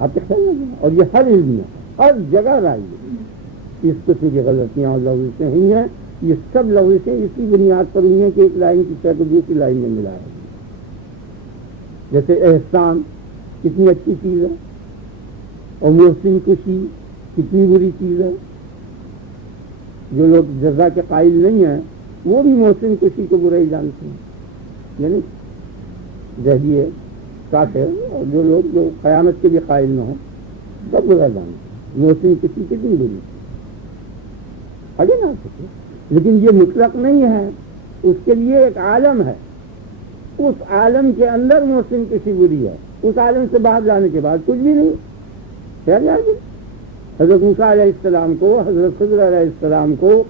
آپ کے خیال میں. اور یہ ہر علم میں ہر جگہ رائی ہے. اس قسم کی غلطیاں اور لغزشیں ہوئی ہیں. یہ سب لغزشیں اسی بنیاد پر ہوئی ہیں کہ ایک لائن کی شے کو دوسری لائن میں ملا ہے. جیسے احسان کتنی اچھی چیز ہے اور محسن کشی کتنی بری چیز ہے. جو لوگ جزا کے قائل نہیں ہیں وہ بھی محسن کشی کو برائی جانتے ہیں، یعنی جہلیے کافر. اور جو لوگ جو قیامت کے بھی قائل نہ ہوں سب برا جانتے ہیں. محسن کشی کتنی بری آگے نہ سکے، لیکن یہ مطلق نہیں ہے. اس کے لیے ایک عالم ہے، اس عالم کے اندر محسن کشی بری ہے. اس عالم سے باہر جانے کے بعد کچھ بھی نہیں. خیال آگے حضرت موسیٰ علیہ السلام کو، حضرت خضر علیہ السلام کو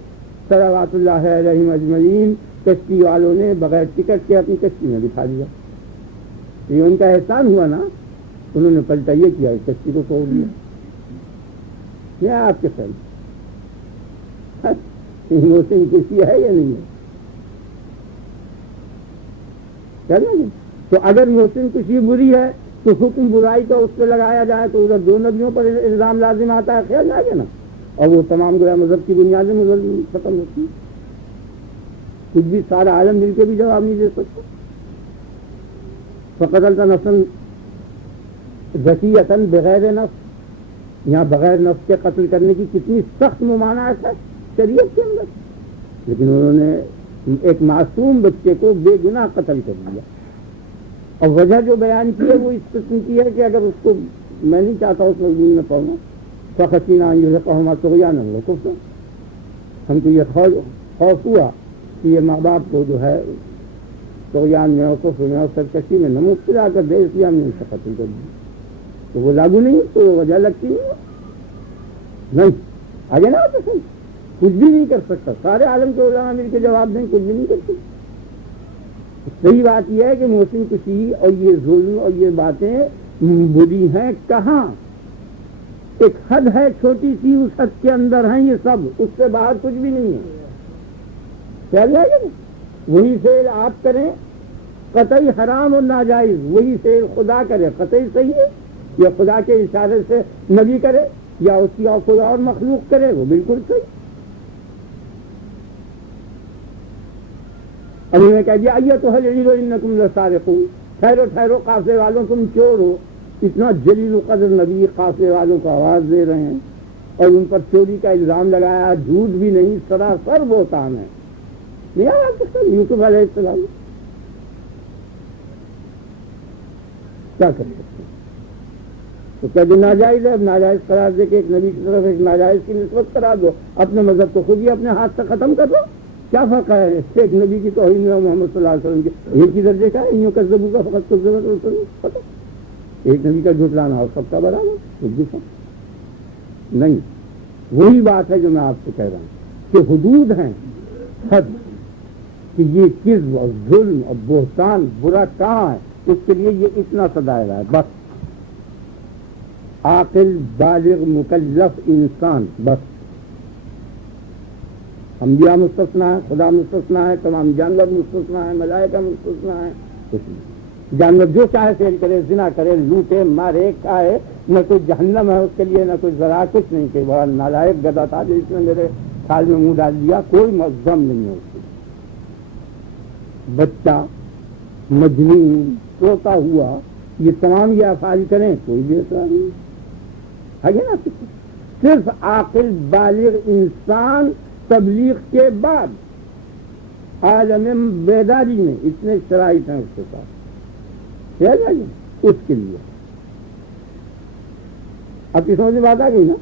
صلوات اللہ علیہم اجمعین کشتی والوں نے بغیر ٹکٹ کے اپنی کشتی میں بٹھا دیا. یہ ان کا احسان ہوا نا. انہوں نے پلٹا یہ کیا, کشتی کو توڑ دیا. یہ آپ کے ساتھ محسن کشتی ہے یا نہیں ہے؟ تو اگر محسن کشی بری ہے تو حکم برائی کا اس پہ لگایا جائے تو ادھر دو نبیوں پر الزام لازم آتا ہے, خیال جائے گا نا. اور وہ تمام گویا مذہب کی بنیادیں ختم ہوتی ہیں. کچھ بھی سارا عالم مل کے بھی جواب نہیں دے سکتا. فقتلت نفسا ذکیۃ بغیر نفس, یہاں بغیر نفس کے قتل کرنے کی کتنی سخت ممانعت ہے شریعت کے اندر, لیکن انہوں نے ایک معصوم بچے کو بے گناہ قتل کر دیا. اور وجہ جو بیان کی ہے وہ اس قسم کی ہے کہ اگر اس کو, میں نہیں چاہتا اس مضمون میں پڑھنا, فخشینا ان یلحقہما طغیانا وکفرا, ہم کو یہ خوف ہوا کہ یہ ماں باپ کو جو ہے طغیان میں اور کفر میں اور سرکشی میں نہ مبتلا کر دے, اس لیے ہم نے ان سے قتل کر دیا. تو وہ لاگو نہیں, تو وجہ لگتی نہیں. آگے نا آپ کچھ بھی نہیں کر سکتا. سارے عالم کے علماء مل کے جواب دیں, کچھ بھی نہیں کر سکتے. صحیح بات یہ ہے کہ محسن کشی اور یہ ظلم اور یہ باتیں بری ہیں کہاں, ایک حد ہے چھوٹی سی, اس حد کے اندر ہیں یہ سب, اس سے باہر کچھ بھی نہیں ہے. خیال جائے گا وہی فعل آپ کریں قطعی حرام اور ناجائز, وہی فعل خدا کرے قطعی صحیح ہے, یا خدا کے اشارے سے نبی کرے یا اس کی اور کوئی اور مخلوق کرے وہ بالکل صحیح. ابھی میں کہہ دیا ایتھا الجلیل انکم لسارقون, ٹھہرو ٹھہرو قافلے والوں تم چور ہو. اتنا جلیل القدر نبی قافلے والوں کو آواز دے رہے ہیں اور ان پر چوری کا الزام لگایا, جھوٹ بھی نہیں, سراسر بہتان ہے. نہیں آواز یوسف علیہ السلام کیا کر سکتے ہیں؟ تو کیا جو ناجائز ہے اب ناجائز قرار دے کے ایک نبی کی طرف ایک ناجائز کی نسبت کرا دو, اپنے مذہب کو خود ہی اپنے ہاتھ سے ختم کر دو. کیا فرق ہے ایک نبی کی توہین میں محمد صلی اللہ علیہ وسلم کے ایک ہی درجے کا ہے؟ یوں کذبوا کا فقط کذبت رسول ختم. ایک نبی کا جھٹلانا اور سب کا برابر, کچھ بھی فرق نہیں. وہی بات ہے جو میں آپ سے کہہ رہا ہوں کہ حدود ہیں, حد, کہ یہ کذب اور ظلم اور بہتان برا کہاں ہے, اس کے لیے یہ اتنا سا دائرہ ہے بس. عاقل بالغ مکلف انسان بس. انبیاء مستثنا ہے, خدا مستثنا ہے, تمام جانور مستثنا ہے, ملائکہ مستثنا ہے. جانور جو چاہے فعل کرے, زنا کرے, لوٹے, مارے, کھائے, نہ کوئی جہنم ہے اس کے لیے, نہ کوئی ذرا کچھ نہیں. کہ بڑا نالائق گدھا تھا جو اس نے میرے کھال میں منہ ڈال دیا, کوئی مذہب نہیں ہے اس کے. بچہ, مجنون, سوتا ہوا, یہ تمام یہ افعال کریں کوئی بھی اثر نہیں ہے نا. صرف عاقل بالغ انسان تبلیغ کے بعد عالم بیداری میں اتنے شرائط ہیں اس کے ساتھ, اس کے لیے آپ کی سمجھ میں بات آ گئی نا.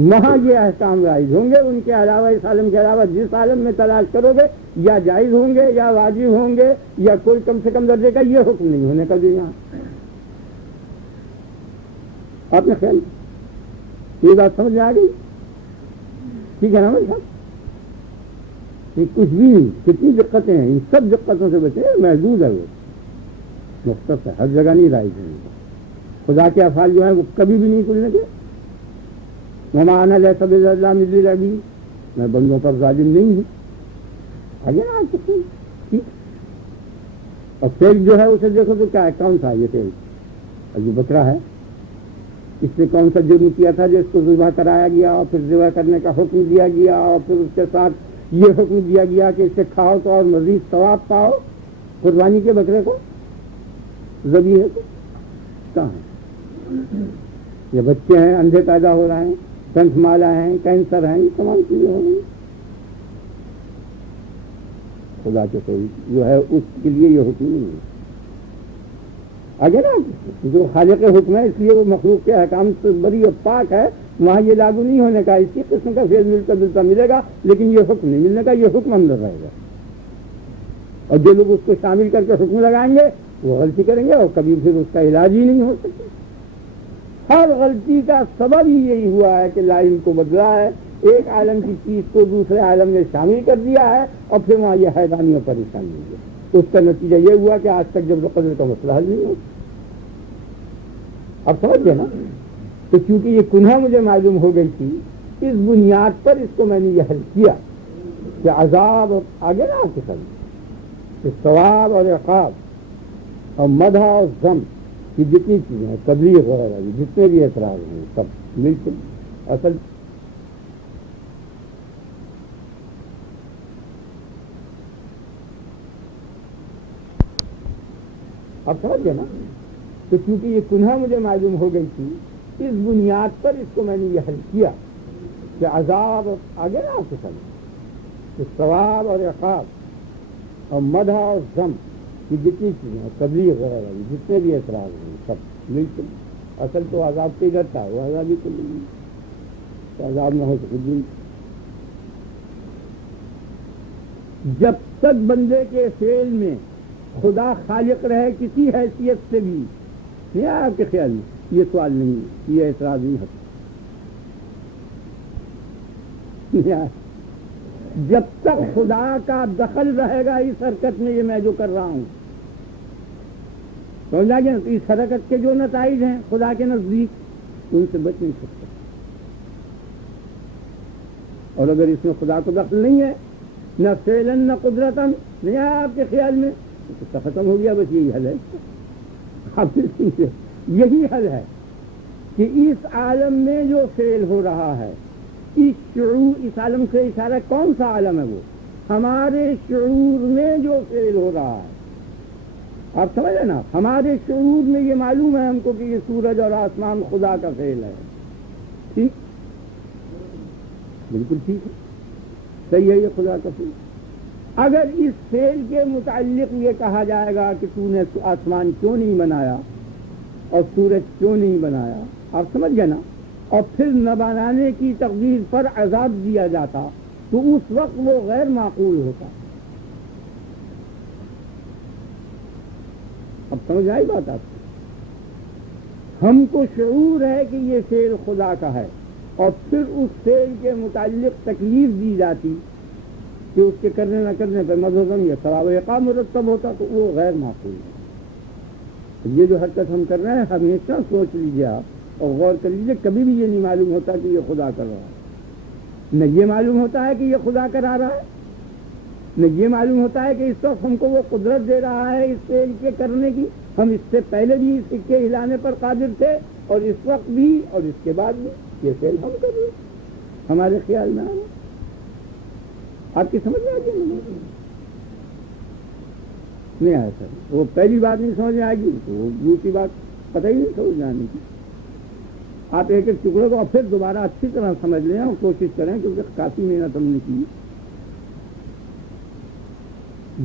وہاں یہ احکام رائج ہوں گے, ان کے علاوہ اس عالم کے علاوہ جس عالم میں تلاش کرو گے یا جائز ہوں گے یا واجب ہوں گے یا کوئی کم سے کم درجے کا یہ حکم نہیں ہونے کا. جو یہاں آپ نے خیال یہ بات سمجھ میں آ گئی, ٹھیک ہے نا بھائی صاحب. یہ کچھ بھی کتنی دقتیں ہیں, ان سب دقتوں سے بچے, محدود ہے, وہ مختص ہے, ہر جگہ نہیں رائج ہے. خدا کے افعال جو ہیں وہ کبھی بھی نہیں کھلنے کے. وما انا لیس بظلام للعبید, میں بندوں پر ظالم نہیں ہوں. آگے نا آپ سکتے ٹھیک. اور فیل جو ہے اسے دیکھو تو کیا ہے, کون سا یہ فیل, جو بکرا ہے اس نے کون سا جرم کیا تھا جو اس کو ذبح کرایا گیا اور پھر ذبح کرنے کا حکم دیا گیا اور پھر اس کے ساتھ یہ حکم دیا گیا کہ اسے کھاؤ تو اور مزید ثواب پاؤ. قربانی کے بکرے کو, ذبیحے کو کہاں ہے؟ یہ بچے ہیں, اندھے پیدا ہو رہے ہیں, کنٹھ مالا ہیں, کینسر ہیں, یہ تمام چیزیں ہو رہی ہیں. خدا کے کوئی جو ہے اس کے لیے یہ حکم نہیں ہے. آگے نا جو خالق حکم ہے اس لیے وہ مخلوق کے احکام سے بری اور پاک ہے, وہاں یہ لاگو نہیں ہونے کا. اسی قسم کا فیل ملتا جلتا ملے گا لیکن یہ حکم نہیں ملنے کا, یہ حکم اندر رہے گا. اور جو لوگ اس کو شامل کر کے حکم لگائیں گے وہ غلطی کریں گے اور کبھی پھر اس کا علاج ہی نہیں ہو سکتا. ہر غلطی کا سبب ہی یہی ہوا ہے کہ لا ان کو بدلا ہے, ایک عالم کی چیز کو دوسرے عالم میں شامل کر دیا ہے اور پھر وہاں یہ حیرانی اور پریشانی ہوئی ہے. اس کا نتیجہ یہ ہوا کہ آج تک جب قدر کا مسئلہ حل نہیں ہو. اب سمجھ گئے نا؟ تو چونکہ یہ کنہ مجھے معلوم ہو گئی تھی، اس بنیاد پر اس کو میں نے یہ حل کیا کہ عذاب آگے نا آپ کے سامنے کہ ثواب اور عقاب اور مدح اور ذم کی جتنی چیزیں ہیں، تبلیغ وغیرہ جتنے بھی اعتراض ہیں، سب مل کے اصل اب سمجھ گئے نا؟ تو چونکہ یہ کنہ مجھے معلوم ہو گئی تھی، اس بنیاد پر اس کو میں نے یہ حل کیا کہ عذاب آگے نا آپ کے سامنے کہ ثواب اور عقاب اور مدح اور ذم کی جتنی چیزیں ہیں، تبلیغ وغیرہ جتنے بھی اعتراض ہیں، سب مل کے اصل تو عذاب پہ کرتا ہے، وہ عذاب ہی تو نہیں، تو عذاب نہ ہو تو خود بھی. جب تک بندے کے فعل میں خدا خالق رہے کسی حیثیت سے بھی، نہیں آپ کے خیال میں یہ سوال نہیں ہے، یہ اعتراض نہیں ہوتا. جب تک خدا کا دخل رہے گا اس حرکت میں، یہ میں جو کر رہا ہوں، سمجھا گیا؟ تو اس حرکت کے جو نتائج ہیں خدا کے نزدیک ان سے بچ نہیں سکتا. اور اگر اس میں خدا کو دخل نہیں ہے، نہ فعلاً نہ قدرتاً، نہیں ہے آپ کے خیال میں، تو ختم ہو گیا. بس یہی حل ہے. آپ یہی حل ہے کہ اس عالم میں جو فعل ہو رہا ہے، اس شعور، اس عالم سے اشارہ کون سا عالم ہے؟ وہ ہمارے شعور میں جو فعل ہو رہا ہے. آپ سمجھ رہے نا؟ ہمارے شعور میں یہ معلوم ہے ہم کو کہ یہ سورج اور آسمان خدا کا فعل ہے. ٹھیک، بالکل ٹھیک ہے، صحیح ہے، یہ خدا کا فعل. اگر اس فعل کے متعلق یہ کہا جائے گا کہ تو نے آسمان کیوں نہیں بنایا اور سورج کیوں نہیں بنایا، آپ سمجھ گئے نا، اور پھر نہ بنانے کی تقدیر پر عذاب دیا جاتا، تو اس وقت وہ غیر معقول ہوتا. اب سمجھ آئی بات آپ کو؟ ہم کو شعور ہے کہ یہ فعل خدا کا ہے، اور پھر اس فعل کے متعلق تکلیف دی جاتی کہ اس کے کرنے نہ کرنے پر مذہباً یا ثواب و عقاب مرتب ہوتا، تو وہ غیر معقول ہے. یہ جو حرکت ہم کر رہے ہیں ہمیشہ سوچ لیجیے آپ اور غور کر لیجیے، کبھی بھی یہ نہیں معلوم ہوتا کہ یہ خدا کر رہا ہے، نہ یہ معلوم ہوتا ہے کہ یہ خدا کرا رہا ہے، نہ یہ معلوم ہوتا ہے کہ اس وقت ہم کو وہ قدرت دے رہا ہے اس فعل کے کرنے کی. ہم اس سے پہلے بھی اس کے ہلانے پر قادر تھے، اور اس وقت بھی اور اس کے بعد بھی یہ فعل ہم کر رہے ہیں. ہمارے خیال میں آنا آپ کی سمجھ میں آ گئی؟ نہیں آیا سر، وہ پہلی بات نہیں سمجھ میں آئے گی تو وہ دوسری بات پتہ ہی نہیں سمجھ میں آنے کی. آپ ایک ایک ٹکڑے کو پھر دوبارہ اچھی طرح سمجھ لیں اور کوشش کریں، کیونکہ کافی محنت ہم نے کی.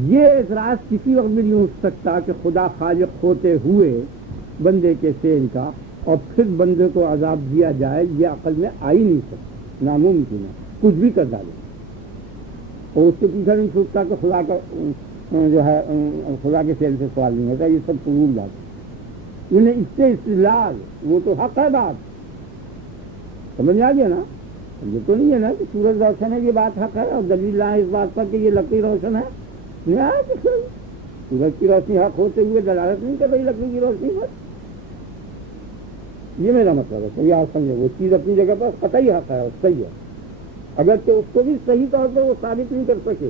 یہ اعتراض کسی وقت بھی نہیں ہو سکتا کہ خدا خالق ہوتے ہوئے بندے کے فعل کا اور پھر بندے کو عذاب دیا جائے، یہ عقل میں آ ہی نہیں سکتا، ناممکن ہے. کچھ بھی کر ڈالے اور اس کے پیچھے نہیں سوچتا کہ خدا کا جو ہے خدا کے فعل سے سوال نہیں ہوتا. یہ سب قبول بات ہے، انہیں اس سے استدلال، وہ تو حق ہے. بات سمجھ میں آ گیا نا؟ یہ تو نہیں ہے نا کہ سورج روشن ہے، یہ بات حق ہے، اور دلیل اس بات پر کہ یہ لکڑی روشن ہے. سورج کی روشنی حق ہوتے ہوئے دلالت نہیں کر رہی لکڑی کی روشنی پر. یہ میرا مطلب ہے. یہ آپ سمجھے، وہ چیز اپنی جگہ پر قطعی حق ہے اور صحیح ہے، اگر تو اس کو بھی صحیح طور پر وہ ثابت نہیں کر سکے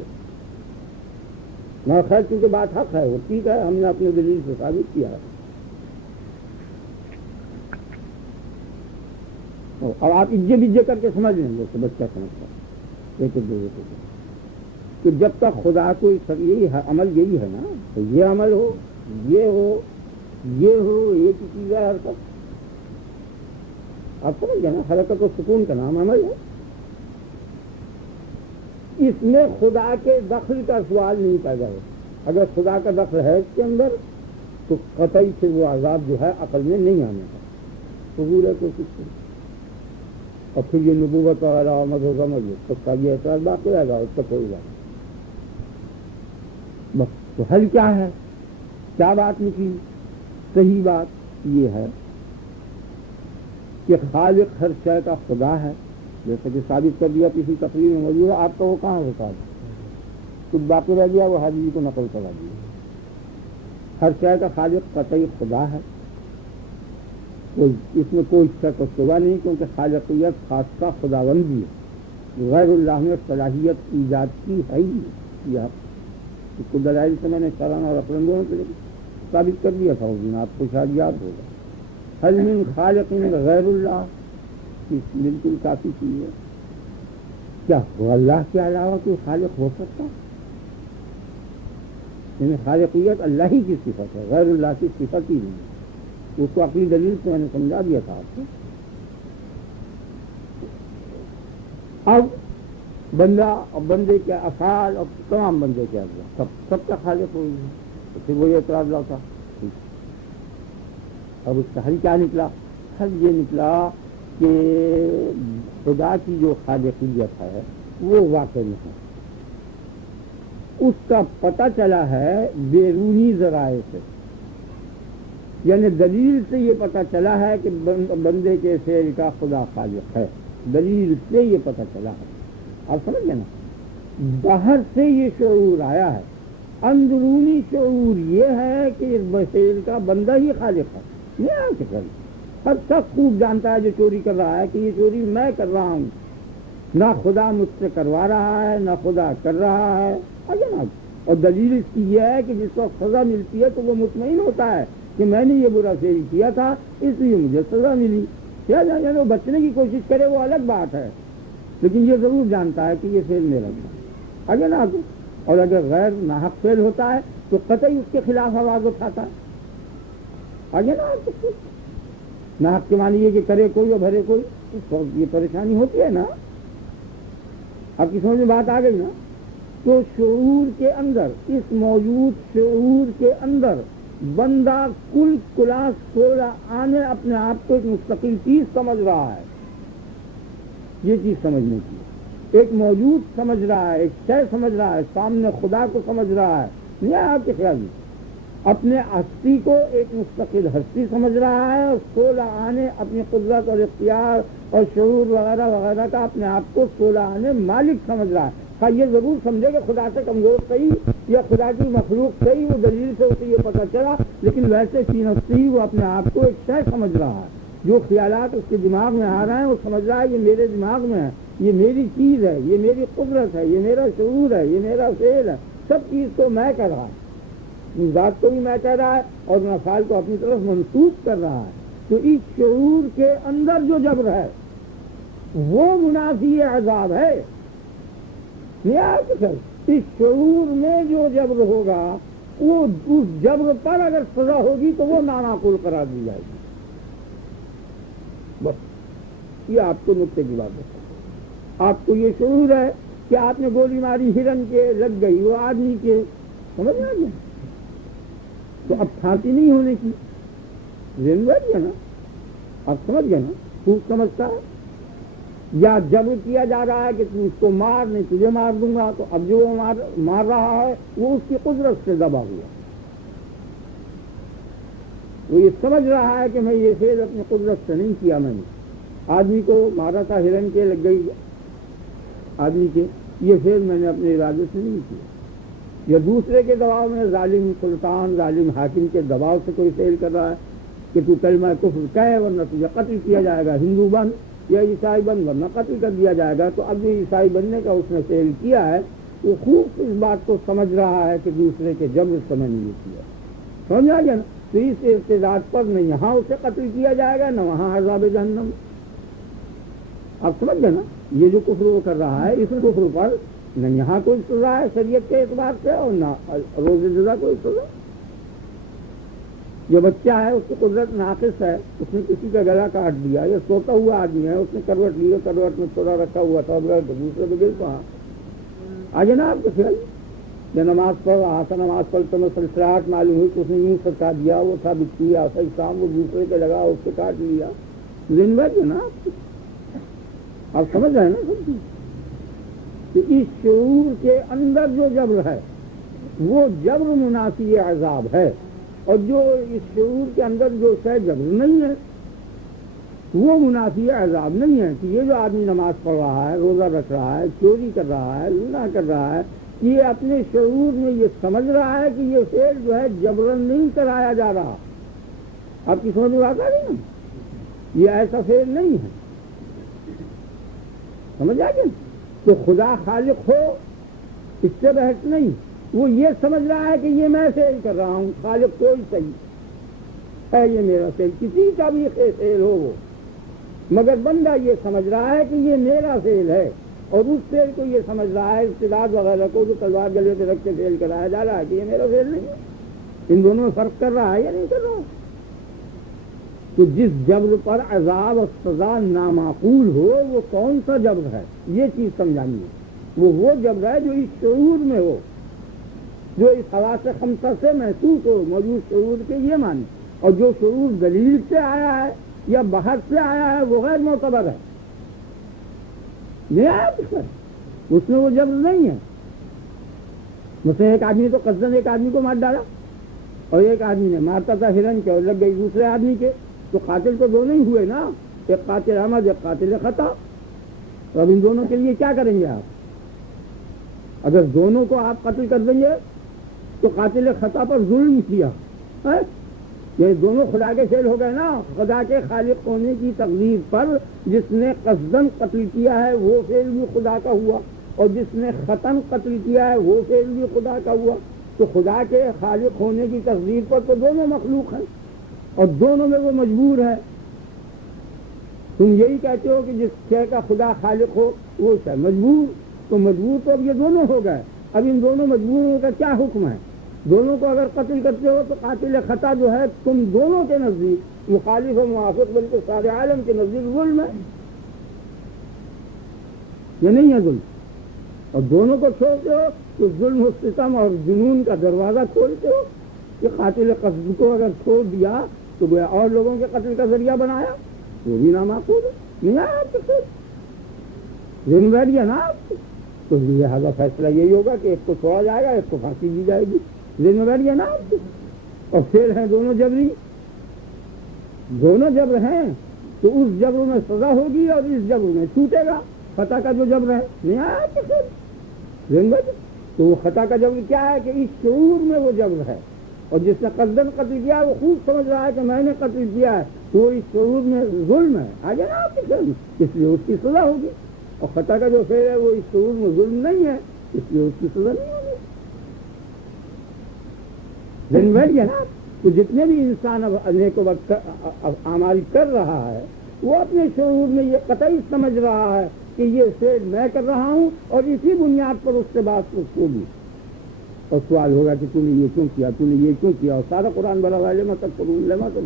نہ. خیر کیونکہ بات حق ہے، وہ ٹھیک ہے، ہم نے اپنے دلیل سے ثابت کیا ہے. اب آپ اجے بجے کر کے سمجھ لیں گے تو بچہ سمجھتا ہے ایک ایک دو کہ جب تک خدا کو یہی عمل یہی ہے نا، تو یہ عمل ہو، یہ ہو، یہ ہو، ایک ہی چیز ہے حرکت. آپ سمجھ گئے نا؟ حرکت و سکون کا نام عمل ہے. اس میں خدا کے دخل کا سوال نہیں پیدا ہے. اگر خدا کا دخل ہے اس کے اندر تو قطعی سے وہ عذاب جو ہے عقل میں نہیں آنے کا. حضور ہے کوشش کریں. اور پھر یہ نبوت وغیرہ مذہب سمجھ تو کا یہ اعتراض باقی رہے گا، اس کا کوئی بات. بس تو حل کیا ہے؟ کیا بات نکلی؟ صحیح بات یہ ہے کہ خالق ہر شے کا خدا ہے، جیسے کہ ثابت کر دیا کسی تقریر میں موجود ہے، آپ کا وہ کہاں ہوتا ہے، کچھ باقی رہ گیا وہ حاجی کو نقل کرا دیا. ہر شے کا خالق قطعی خدا ہے، اس میں کوئی شک و شبہ نہیں، کیونکہ خالقیت خاص کا خداوندی ہے. غیر اللہ میں صلاحیت ایجاد کی ہے ہی. یہ اس کو دلائل سے میں نے شرح اور اپرندوں سے ثابت کر دیا تھا اس دن، آپ کو شاید یاد ہوگا. حل من خالق غیر اللہ، بالکل کافی چیز ہے. کیا وہ اللہ کے علاوہ کوئی خالق ہو سکتا؟ یعنی خالقیت اللہ ہی کی صفت ہے، غیر اللہ کی صفت ہی نہیں. اس کو اپنی دلیل سے میں نے سمجھا دیا تھا آپ کو. اب بندہ اور بندے کے افعال اور تمام بندے کے افعال سب کا خالق ہوئی ہے. تو پھر وہی اعتراض لاتا. اب اس کا حل کیا نکلا؟ حل یہ نکلا کہ خدا کی جو خالقیت ہے وہ واقع نہیں ہے. اس کا پتہ چلا ہے بیرونی ذرائع سے، یعنی دلیل سے یہ پتہ چلا ہے کہ بندے کے فعل کا خدا خالق ہے. دلیل سے یہ پتہ چلا ہے. آپ سمجھ گئے نا؟ باہر سے یہ شعور آیا ہے، اندرونی شعور یہ ہے کہ اس فعل کا بندہ ہی خالق ہے. نہیں آ کے ہر شخص خوب جانتا ہے جو چوری کر رہا ہے کہ یہ چوری میں کر رہا ہوں، نہ خدا مجھ سے کروا رہا ہے نہ خدا کر رہا ہے. اور دلیل اس کی یہ ہے کہ جس کو سزا ملتی ہے تو وہ مطمئن ہوتا ہے کہ میں نے یہ برا فعل کیا تھا اس لیے مجھے سزا ملی. کیا جانے وہ بچنے کی کوشش کرے وہ الگ بات ہے، لیکن یہ ضرور جانتا ہے کہ یہ فعل میرا تھا. آگے نا. اور اگر غیر ناحق فعل ہوتا ہے تو قطعی اس کے خلاف آواز اٹھاتا ہے. آگے نا. ناحق کے معنی یہ کہ کرے کوئی اور بھرے کوئی، یہ پریشانی ہوتی ہے نا. آپ کی سمجھ میں بات آ گئی نا؟ تو شعور کے اندر، اس موجود شعور کے اندر بندہ کل کلاس سولہ آنے اپنے آپ کو ایک مستقل چیز سمجھ رہا ہے. یہ چیز سمجھنے کی ایک موجود سمجھ رہا ہے، ایک شے سمجھ رہا ہے، سامنے خدا کو سمجھ رہا ہے. نہیں آپ کے خیال میں اپنے ہستی کو ایک مستقل ہستی سمجھ رہا ہے، اور 16 آنے اپنی قدرت اور اختیار اور شعور وغیرہ وغیرہ کا اپنے آپ کو 16 آنے مالک سمجھ رہا ہے. ہاں یہ ضرور سمجھے کہ خدا سے کمزور صحیح یا خدا کی مخلوق صحیح، وہ دلیل سے اسے یہ پتہ چلا، لیکن ویسے فی نفسی وہ اپنے آپ کو ایک شے سمجھ رہا ہے. جو خیالات اس کے دماغ میں آ رہے ہیں وہ سمجھ رہا ہے یہ میرے دماغ میں ہے، یہ میری چیز ہے، یہ میری قدرت ہے، یہ میرا شعور ہے، یہ میرا فعل ہے. سب چیز کو میں کر رہا ہے، ذات کو بھی میں کہہ رہا ہے اور اپنا فعل کو اپنی طرف منسوخ کر رہا ہے. تو اس شعور کے اندر جو جبر ہے وہ منافی عذاب ہے. اس شعور میں جو جبر ہوگا وہ اس جبر پر اگر سزا ہوگی تو وہ نامعقول قرار دی جائے گی. بس یہ آپ کو نقطے کی بات ہے. آپ کو یہ شعور ہے کہ آپ نے گولی ماری، ہرن کے لگ گئی وہ آدمی کے، سمجھ میں آ گیا؟ تو اب پھانسی نہیں ہونے کی زندہ ہے نا. آپ سمجھ گئے نا؟ خوب سمجھتا ہے. یا جبر کیا جا رہا ہے کہ تم اس کو مار، نہیں تجھے مار دوں گا. تو اب جو مار رہا ہے وہ اس کی قدرت سے دبا ہوا، وہ یہ سمجھ رہا ہے کہ میں یہ فعل اپنی قدرت سے نہیں کیا. میں نے آدمی کو مارا تھا، ہرن کے لگ گئی آدمی کے، یہ فعل میں نے اپنے ارادے سے نہیں کیا. یا دوسرے کے دباؤ میں، ظالم سلطان ظالم حاکم کے دباؤ سے کوئی فعل کر رہا ہے کہ تو کلمہ کفر کہے ورنہ تجھے قتل کیا جائے گا، ہندو بن یا عیسائی بن ورنہ قتل کر دیا جائے گا. تو اب جو عیسائی بننے کا اس نے فعل کیا ہے وہ خوب اس بات کو سمجھ رہا ہے کہ دوسرے کے جبر سے میں نے یہ کیا. سمجھ آ گیا نا؟ تو اس ارتداد پر نہ یہاں اسے قتل کیا جائے گا نہ وہاں عذاب جہنم. آپ سمجھ گئے نا؟ یہ جو کفر وہ کر رہا ہے اس کفر پر نہ یہاں کوئی سزا ہے شریعت کے اعتبار سے اور نہ روز جزا کوئی سزا. یہ بچہ ہے اس کی قدرت ناقص ہے، اس نے کسی کا گلا کاٹ دیا. یہ سوتا ہوا آدمی ہے، اس نے کروٹ لی، کروٹ میں چھوڑا رکھا ہوا تھا، دوسرے بغیر کہاں آگے نا آپ کو خیال. یہ نماز پڑھ رہا تھا، نماز پڑھتے میں سلسلات معلوم ہوئی تو اس نے یوں سرکا دیا، وہ تھا بچی ایسا شام وہ دوسرے کے لگا اس سے کاٹ لیا. زندہ ہے نا آپ سمجھ رہے ہیں نا سب چیز. کہ اس شعور کے اندر جو جبر ہے وہ جبر منافی عذاب ہے، اور جو اس شعور کے اندر جو شے جبر نہیں ہے وہ منافی عذاب نہیں ہے کہ یہ جو آدمی نماز پڑھ رہا ہے، روزہ رکھ رہا ہے، چوری کر رہا ہے، گناہ کر رہا ہے، یہ اپنے شعور میں یہ سمجھ رہا ہے کہ یہ فعل جو ہے جبرن نہیں کرایا جا رہا. آپ کی سمجھ میں آتا نہیں نا، یہ ایسا فعل نہیں ہے. سمجھ آ گیا کہ خدا خالق ہو، اس سے بحث نہیں. وہ یہ سمجھ رہا ہے کہ یہ میں فعل کر رہا ہوں، خالق کوئی صحیح ہے، یہ میرا فعل، کسی کا بھی فعل ہو وہ، مگر بندہ یہ سمجھ رہا ہے کہ یہ میرا فعل ہے، اور اس فعل کو یہ سمجھ رہا ہے استداد وغیرہ کو جو تلوار گلے پہ رکھ کے فعل کرایا جا رہا ہے کہ یہ میرا فعل نہیں ہے. ان دونوں میں فرق کر رہا ہے یا نہیں کر رہا؟ تو جس جبر پر عذاب اور سزا نامعقول ہو وہ کون سا جبر ہے، یہ چیز سمجھانی ہے. وہ جبر ہے جو اس شعور میں ہو، جو اس حواس خمسہ سے محسوس ہو، موجود شعور کے یہ معنی. اور جو شعور دلیل سے آیا ہے یا باہر سے آیا ہے وہ غیر معتبر ہے. اس میں وہ جبر نہیں ہے. مثلا ایک آدمی تو قصدن ایک آدمی کو مار ڈالا، اور ایک آدمی نے مارتا تھا ہرن کے اور لگ گئی دوسرے آدمی کے، تو قاتل تو دونوں ہی ہوئے نا، ایک قاتل احمد ایک قاتل خطا. تو اب ان دونوں کے لیے کیا کریں گے آپ؟ اگر دونوں کو آپ قتل کر دیں گے تو قاتل خطا پر ظلم کیا، یہ دونوں خدا کے فعل ہو گئے نا. خدا کے خالق ہونے کی تقدیر پر جس نے قصدن قتل کیا ہے وہ فعل بھی خدا کا ہوا، اور جس نے خطن قتل کیا ہے وہ فعل بھی خدا کا ہوا. تو خدا کے خالق ہونے کی تقدیر پر تو دونوں مخلوق ہیں، اور دونوں میں وہ مجبور ہے. تم یہی کہتے ہو کہ جس شے کا خدا خالق ہو وہ شے مجبور، تو مجبور تو اب یہ دونوں ہو گئے. اب ان دونوں مجبوروں کا کیا حکم ہے؟ دونوں کو اگر قتل کرتے ہو تو قاتل خطا جو ہے تم دونوں کے نزدیک مخالف و موافق بلکہ سارے عالم کے نزدیک ظلم ہے، یہ نہیں ہے ظلم. اور دونوں کو چھوڑتے ہو تو ظلم و ستم اور جنون کا دروازہ کھولتے ہو کہ قاتل قصد کو اگر چھوڑ دیا تو گویا اور لوگوں کے قتل کا ذریعہ بنایا، وہ بھی نامعقول ہے. نہیں آیا آپ کے ذمہ داری ہے نا آپ کو. تو لہٰذا فیصلہ یہی ہوگا کہ ایک کو چھوڑا جائے گا، ایک کو پھانسی دی جائے گی. ذمہ داری ہے نا آپ کی. اور پھر ہیں دونوں جبری، دونوں جبر ہیں، تو اس جبر میں سزا ہوگی اور اس جبر میں چھوٹے گا. خطا کا جو جبر ہے نہیں آیا تو پھر ذمہ داری. تو وہ خطا کا جبر کیا ہے کہ اس شعور میں وہ جبر ہے، اور جس نے قصدن قتل کیا ہے وہ خوب سمجھ رہا ہے کہ میں نے قتل کیا ہے، تو وہ اس شعور میں ظلم ہے. آگے نا آپ کے اس لیے اس کی سزا ہوگی. اور خطا کا جو فعل ہے وہ اس شعور میں ظلم نہیں ہے، اس لیے اس کی سزا نہیں ہوگی. ہے نا. تو جتنے بھی انسان اب نیک وقت اعمال کر رہا ہے وہ اپنے شعور میں یہ قطعی سمجھ رہا ہے کہ یہ فعل میں کر رہا ہوں، اور اسی بنیاد پر اس سے بات ہوگی. اور سوال ہوگا کہ تو نے یہ کیوں کیا، تو نے یہ کیوں کیا. اور سارا قرآن بڑا والے تک قرون لما تو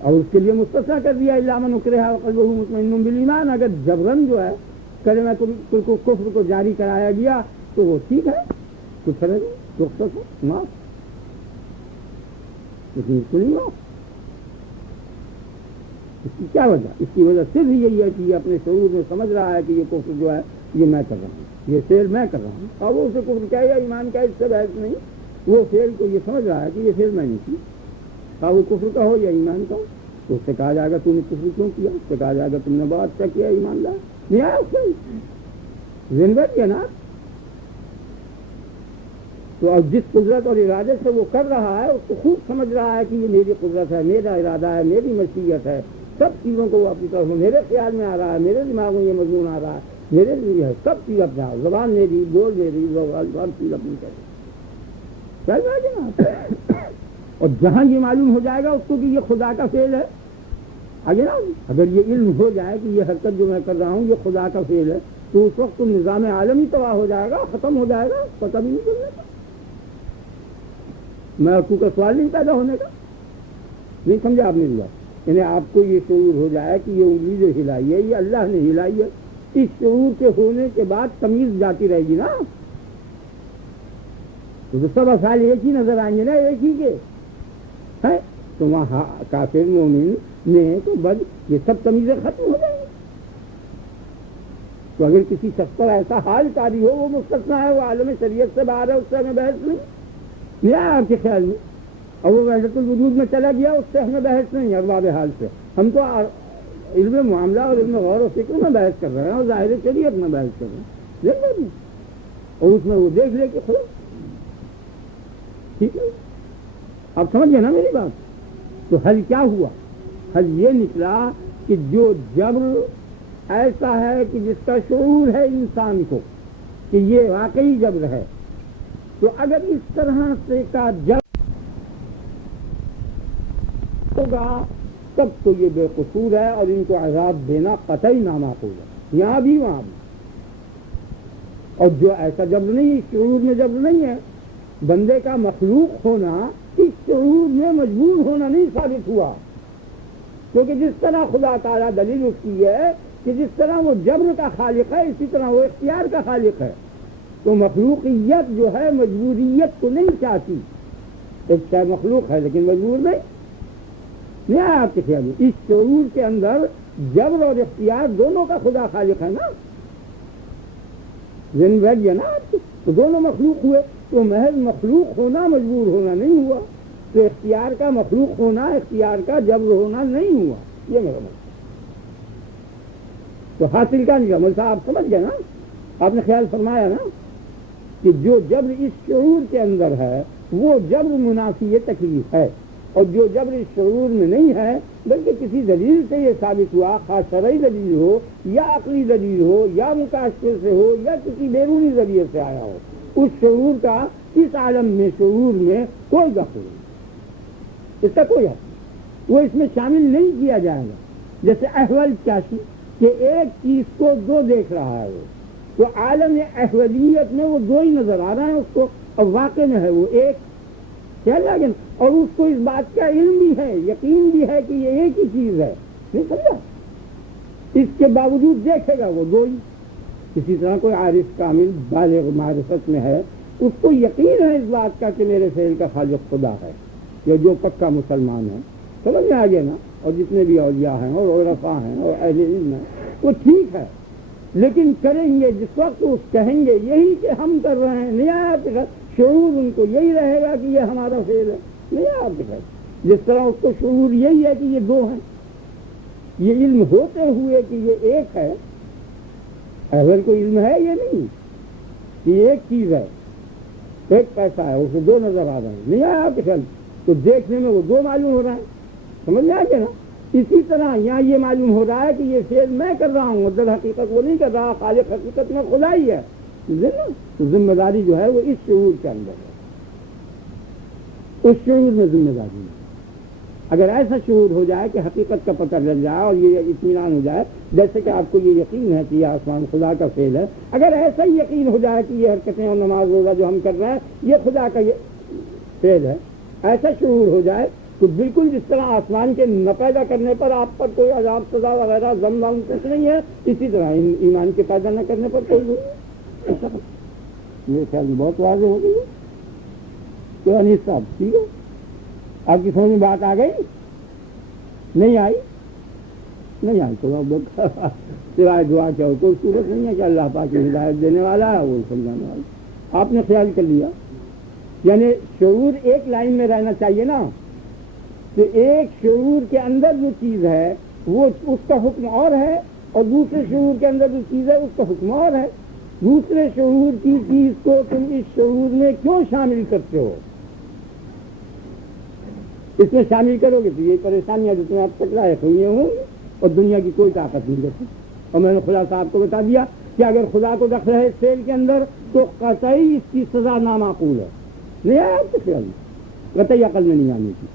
اور اس کے لیے مستثنیٰ کر دیا الا من اکرہ وقلبہ مطمئن بالایمان. اگر جبرن جو ہے کلمہ کفر کو جاری کرایا گیا تو وہ ٹھیک ہے، کچھ فرق نہیں، رخصت ہو معاف، لیکن اس کو نہیں معاف. اس کی کیا وجہ؟ اس کی وجہ صرف یہی ہے کہ یہ اپنے شعور میں سمجھ رہا ہے کہ یہ کفر جو ہے یہ میں کر رہا ہوں، یہ فعل میں کر رہا ہوں. اور وہ اسے کفر کیا یا ایمان کا اس سے بحث نہیں. وہ فعل کو یہ سمجھ رہا ہے کہ یہ فعل میں نہیں کی، وہ کفر کا ہو یا ایمان کا ہو. تو اس سے کہا جائے گا تم نے کفر کیوں کیا، اس سے کہا جائے گا تم نے بہت اچھا کیا ایماندار. نہیں آیا اس سے زندہ کیا نا. تو اب جس قدرت اور ارادے سے وہ کر رہا ہے اس کو خوب سمجھ رہا ہے کہ یہ میری قدرت ہے، میرا ارادہ ہے، میری مشیت ہے. سب چیزوں کو وہ اپنی طرف میرے خیال میں آ رہا ہے، میرے دماغ میں یہ مضمون آ رہا ہے، میرے لیے ہے. سب چیز اپنا زبان میری، بول میری، ہر چیز اپنی چل جائے گی نا. اور جہاں یہ معلوم ہو جائے گا اس کو کہ یہ خدا کا فعل ہے، آگے نا اگر یہ علم ہو جائے کہ یہ حرکت جو میں کر رہا ہوں یہ خدا کا فعل ہے تو اس وقت تو نظام عالمی تباہ ہو جائے گا، ختم ہو جائے گا، پتہ بھی نہیں چلنے کا. میں آپ کا سوال نہیں پیدا ہونے کا. نہیں سمجھا آپ نے لیا. یعنی آپ کو یہ شعور ہو جائے کہ یہ انگلی جو ہلائی ہے یہ اللہ نے ہلائی ہے. اس شعور کے ہونے کے بعد تمیز جاتی رہے گی نا. تو سب افعال ایک ہی نظر آئیں گے نا، ایک ہی کے ہے. تو وہاں کافر مومن میں تو بد یہ سب تمیزیں ختم ہو جائیں گی. تو اگر کسی شخص پر ایسا حال طاری ہو وہ مستثنیٰ ہے، وہ عالم شریعت سے باہر ہے، اس سے ہمیں بحث نہیں. نہیں آیا آپ کے خیال میں اور وہ وحدت الوجود میں چلا گیا، اس سے ہمیں بحث نہیں ارباب حال سے. ہم تو علم معاملہ اور علم غور و فکر میں بحث کر رہے ہیں اور ظاہر شریعت میں بحث کر رہے ہیں، دیکھ لیں اور اس میں وہ دیکھ لے کہ خدا. ٹھیک ہے، آپ سمجھ گئے نا میری بات؟ تو حل کیا ہوا؟ حل یہ نکلا کہ جو جبر ایسا ہے کہ جس کا شعور ہے انسان کو کہ یہ واقعی جبر ہے، تو اگر اس طرح سے کا جبر ہوگا تب تو یہ بے قصور ہے اور ان کو عذاب دینا قطعی نامعقول ہے، یہاں بھی وہاں بھی. اور جو ایسا جبر نہیں، اس شعور میں جبر نہیں ہے، بندے کا مخلوق ہونا اس شعور میں مجبور ہونا نہیں ثابت ہوا، کیونکہ جس طرح خدا تعالیٰ دلیل اس کی ہے کہ جس طرح وہ جبر کا خالق ہے اسی طرح وہ اختیار کا خالق ہے. تو مخلوقیت جو ہے مجبوریت کو نہیں چاہتی. ایک شاید مخلوق ہے لیکن مجبور نہیں آیا آپ کے خیال میں. اس شعور کے اندر جبر اور اختیار دونوں کا خدا خالق ہے نا، ذہن بیٹھ گیا نا آپ کو؟ تو دونوں مخلوق ہوئے، تو محض مخلوق ہونا مجبور ہونا نہیں ہوا، تو اختیار کا مخلوق ہونا اختیار کا جبر ہونا نہیں ہوا. یہ میرا مطلب. تو حاصل کا نہیں مطلب آپ سمجھ گئے نا؟ آپ نے خیال فرمایا نا کہ جو جبر اس شعور کے اندر ہے وہ جبر منافی تکلیف ہے، اور جو جبر اس شعور میں نہیں ہے بلکہ کسی دلیل سے یہ ثابت ہوا، خاص شرعی دلیل ہو یا عقلی دلیل ہو یا مکاشفے سے ہو یا کسی بیرونی ذریعے سے آیا ہو، اس شعور کا اس عالم میں شعور میں کوئی دخل نہیں، اس کا کوئی حق نہیں، وہ اس میں شامل نہیں کیا جائے گا. جیسے احول چاشی کہ ایک چیز کو دو دیکھ رہا ہے، وہ تو عالم احولیت میں وہ دو ہی نظر آ رہا ہے اس کو، اور واقع میں ہے وہ ایک. کیا لگے؟ اور اس کو اس بات کا علم بھی ہے، یقین بھی ہے کہ یہ ایک ہی چیز ہے، نہیں سمجھا؟ اس کے باوجود دیکھے گا وہ دو ہی. اسی طرح کوئی عارف کامل بالغ معرفت میں ہے، اس کو یقین ہے اس بات کا کہ میرے فعل کا خالق خدا ہے، یا جو پکا مسلمان ہے، سمجھ میں آ گیا نا؟ اور جتنے بھی اولیاء ہیں اور عرفاء ہیں اور اہل علم ہیں وہ ٹھیک ہے، لیکن کریں گے جس وقت وہ کہیں گے یہی کہ ہم کر رہے ہیں، نہیں آیا شعور ان کو یہی رہے گا کہ یہ ہمارا فعل ہے، نہیں آیا. جس طرح اس کو شعور یہی ہے کہ یہ دو ہیں، یہ علم ہوتے ہوئے کہ یہ ایک ہے. اگر کو علم ہے یہ نہیں کہ یہ ایک چیز ہے، ایک پیسہ ہے، اسے دو نظر آ رہے ہیں، نہیں آیا آپ کے خیال؟ تو دیکھنے میں وہ دو معلوم ہو رہا ہے، سمجھ میں آ گیا نا؟ اسی طرح یہاں یہ معلوم ہو رہا ہے کہ یہ فعل میں کر رہا ہوں، در حقیقت وہ نہیں کر رہا، خالق حقیقت میں خدا ہی ہے. تو ذمہ داری جو ہے وہ اس شعور کے اندر ہے، اس شعور میں ذمہ داری ہے. اگر ایسا شعور ہو جائے کہ حقیقت کا پتہ لگ جائے اور یہ اطمینان ہو جائے، جیسے کہ آپ کو یہ یقین ہے کہ یہ آسمان خدا کا فعل ہے، اگر ایسا ہی یقین ہو جائے کہ یہ حرکتیں اور نماز روزہ جو ہم کر رہے ہیں یہ خدا کا فعل ہے، ایسا شعور ہو جائے تو بالکل جس طرح آسمان کے نہ پیدا کرنے پر آپ پر کوئی عذاب سزا وغیرہ ضم وم کچھ نہیں ہے، اسی طرح ایمان کے پیدا نہ کرنے پر کوئی نہیں ہے. میرے خیال میں بہت واضح ہو گئی ہے. تو انیس صاحب ٹھیک ہے، آپ کی سمجھ میں بات آ گئی؟ نہیں آئی؟ نہیں آئی تو سوائے دعا کیا ہو، کوئی صورت نہیں ہے کہ اللہ پاک کی ہدایت دینے والا ہے وہ سمجھانے والا. آپ نے خیال کر لیا، یعنی شعور ایک لائن میں رہنا چاہیے نا. تو ایک شعور کے اندر جو چیز ہے وہ اس کا حکم اور ہے، اور دوسرے شعور کے اندر جو چیز ہے اس کا حکم اور ہے. دوسرے شعور کی چیز کو تم اس شعور میں کیوں شامل کرتے ہو؟ اس میں شامل کرو گے تو یہ پریشانیاں جو تمہیں اب تک لاحق ہوئی ہوں گی، اور دنیا کی کوئی طاقت نہیں دیتی. اور میں نے خدا صاحب کو بتا دیا کہ اگر خدا کو دخل ہے اس فعل کے اندر تو قطعی اس کی سزا نامعقول ہے. نہیں آیا آپ کے خیال میں؟ قطعی عقل میں نہیں آنے کی.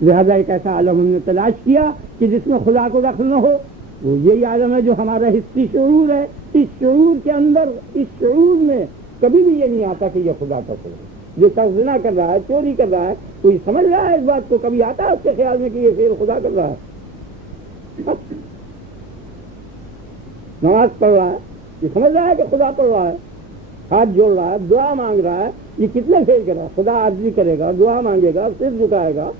لہذا ایک ایسا عالم ہم نے تلاش کیا کہ جس میں خدا کو دخل نہ ہو، وہ یہی عالم ہے جو ہمارا حصی شعور ہے. اس شعور کے اندر، اس شعور میں کبھی بھی یہ نہیں آتا کہ یہ خدا کا فعل ہے. جو شخص زنا کر رہا ہے، چوری کر رہا ہے، کوئی سمجھ رہا ہے اس بات کو؟ کبھی آتا ہے اس کے خیال میں کہ یہ فعل خدا کر رہا ہے؟ نماز پڑھ رہا ہے، یہ سمجھ رہا ہے کہ خدا پڑھ رہا ہے، ہاتھ جوڑ رہا ہے، دعا مانگ رہا ہے، یہ کتنے فعل کر رہا ہے؟ خدا عاجزی کرے گا، دعا مانگے گا، سر جھکائے گا.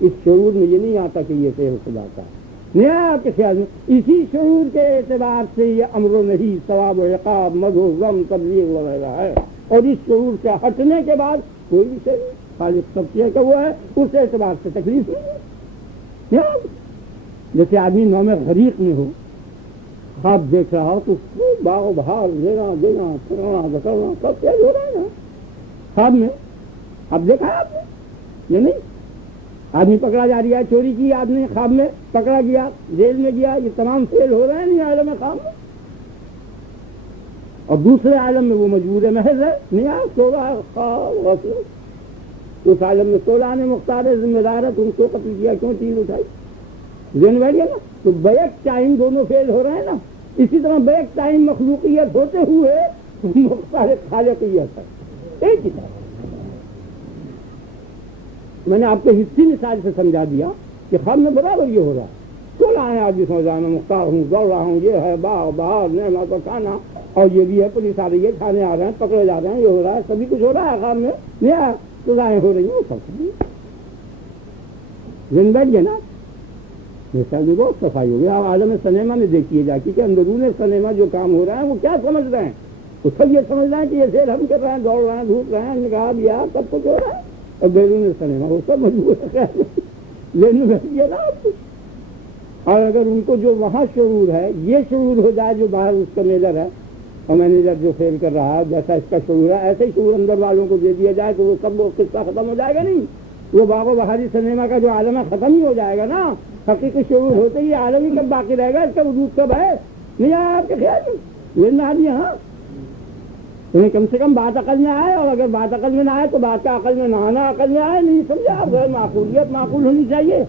اس شعور میں یہ نہیں آتا کہ یہ فعل خدا کا ہے. نہیں آیا آپ کے خیال میں؟ اسی شعور کے اعتبار سے یہ امر و نہی، ثواب و عقاب، مدح و ذم، تبلیغ وغیرہ ہے. اور اس شعور سے ہٹنے کے بعد کوئی بھی شعور خالق سب چیز کا وہ ہے، اس اعتبار سے تکلیف نہیں ہے۔ جیسے آدمی نوم غریق میں ہو، خواب دیکھ رہا ہو تو خوب باغ و بہار لینا دینا کرنا بکرنا سب تیز ہو رہا ہے نا خواب میں۔ اب دیکھا ہے آپ نے یہ نہیں؟ آدمی پکڑا جا رہا ہے، چوری کی آدمی خواب میں پکڑا گیا، جیل میں گیا، یہ تمام فیل ہو رہے ہیں نہیں عالم خواب میں؟ اور دوسرے عالم میں وہ مجبور محض ہے، نہیں سو رہا ہے خواب غفلت، اس عالم میں سولہ نے مختار ہے، ذمہ دار ہے، تم کو قتل کیا کیوں چیز اٹھائی؟ ذہن بیٹھ گیا نا؟ تو بیک ٹائم دونوں فیل ہو رہے ہیں نا۔ اسی طرح بیک ٹائم مخلوقیت ہوتے ہوئے مختار خالقیت ہے، ایک ہی طرح۔ میں نے آپ کو حصی مثال سے سمجھا دیا کہ خواب میں برابر یہ ہو رہا ہے، سولہ ہیں آج بھی سمجھ رہا میں مختار ہوں، دوڑ رہا ہوں، یہ ہے باغ بہار نعمت و کھانا، اور یہ بھی ہے پولیس آ رہی ہے، کھانے آ رہے ہیں، پکڑے جا رہے ہیں، یہ ہو رہا ہے، سبھی کچھ ہو رہا ہے خواب میں، نہیں سزائیں ہو رہی ہیں، سب دن بیٹھ گئے نا۔ جیسا بھی بہت صفائی ہو گیا۔ آپ عالم سنیما میں دیکھیے جا کے کہ اندرون سنیما جو کام ہو رہا ہے وہ کیا سمجھ رہے ہیں؟ وہ سب یہ سمجھ رہے ہیں کہ یہ سیل ہم کر رہے ہیں، دوڑ رہے ہیں، دھوپ رہے ہیں، نکاح دیا، سب کچھ ہو رہا ہے، اور بیرون سنیما وہ سب مجبور ہے لینے بیٹھیے نا آپ۔ اور اگر ان کو جو وہاں شعور ہے یہ شعور ہو جائے جو باہر اس کا میجر ہے اور مینیجر جو فیل کر رہا ہے، جیسا اس کا شعور ہے ایسے ہی شعور اندر والوں کو دے دیا جائے تو وہ سب وہ قصہ ختم ہو جائے گا نہیں؟ وہ باغ و بہاری سنیما کا جو عالم ہے ختم ہی ہو جائے گا نا۔ حقیقی شعور ہوتے ہی عالم ہی کب باقی رہے گا؟ اس کا وجود کب ہے؟ نہیں آیا آپ کے خیال میں؟ یہ نہ دیا ہاں تمہیں کم سے کم بات عقل میں آئے، اور اگر بات عقل میں نہ آئے تو بات کا عقل میں نہ آنا عقل میں آئے، نہیں سمجھا آپ؟ غیر معقولیت معقول ہونی چاہیے۔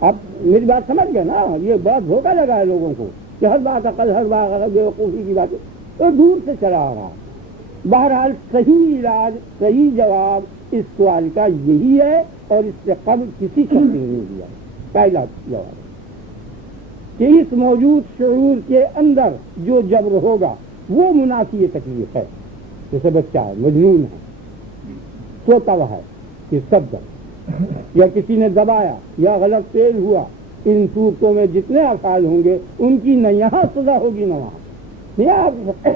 آپ میری بات سمجھ گئے نا؟ یہ بہت دھوکہ لگا ہے لوگوں کو کہ ہر بات عقل، ہر بات عقل، بیوقوفی کی باتیں تو دور سے چلا آ رہا۔ بہرحال صحیح علاج، صحیح جواب اس سوال کا یہی ہے، اور اس سے قبل کسی شخص نے نہیں دیا۔ پہلا جواب کہ اس موجود شعور کے اندر جو جبر ہوگا وہ منافی تکلیف ہے۔ جیسے بچہ ہے، مجنون ہے، سوتا ہوا ہے، یہ سب جب یا کسی نے دبایا یا غلط فعل ہوا، ان صورتوں میں جتنے افعال ہوں گے ان کی نہ یہاں سزا ہوگی نہ وہاں۔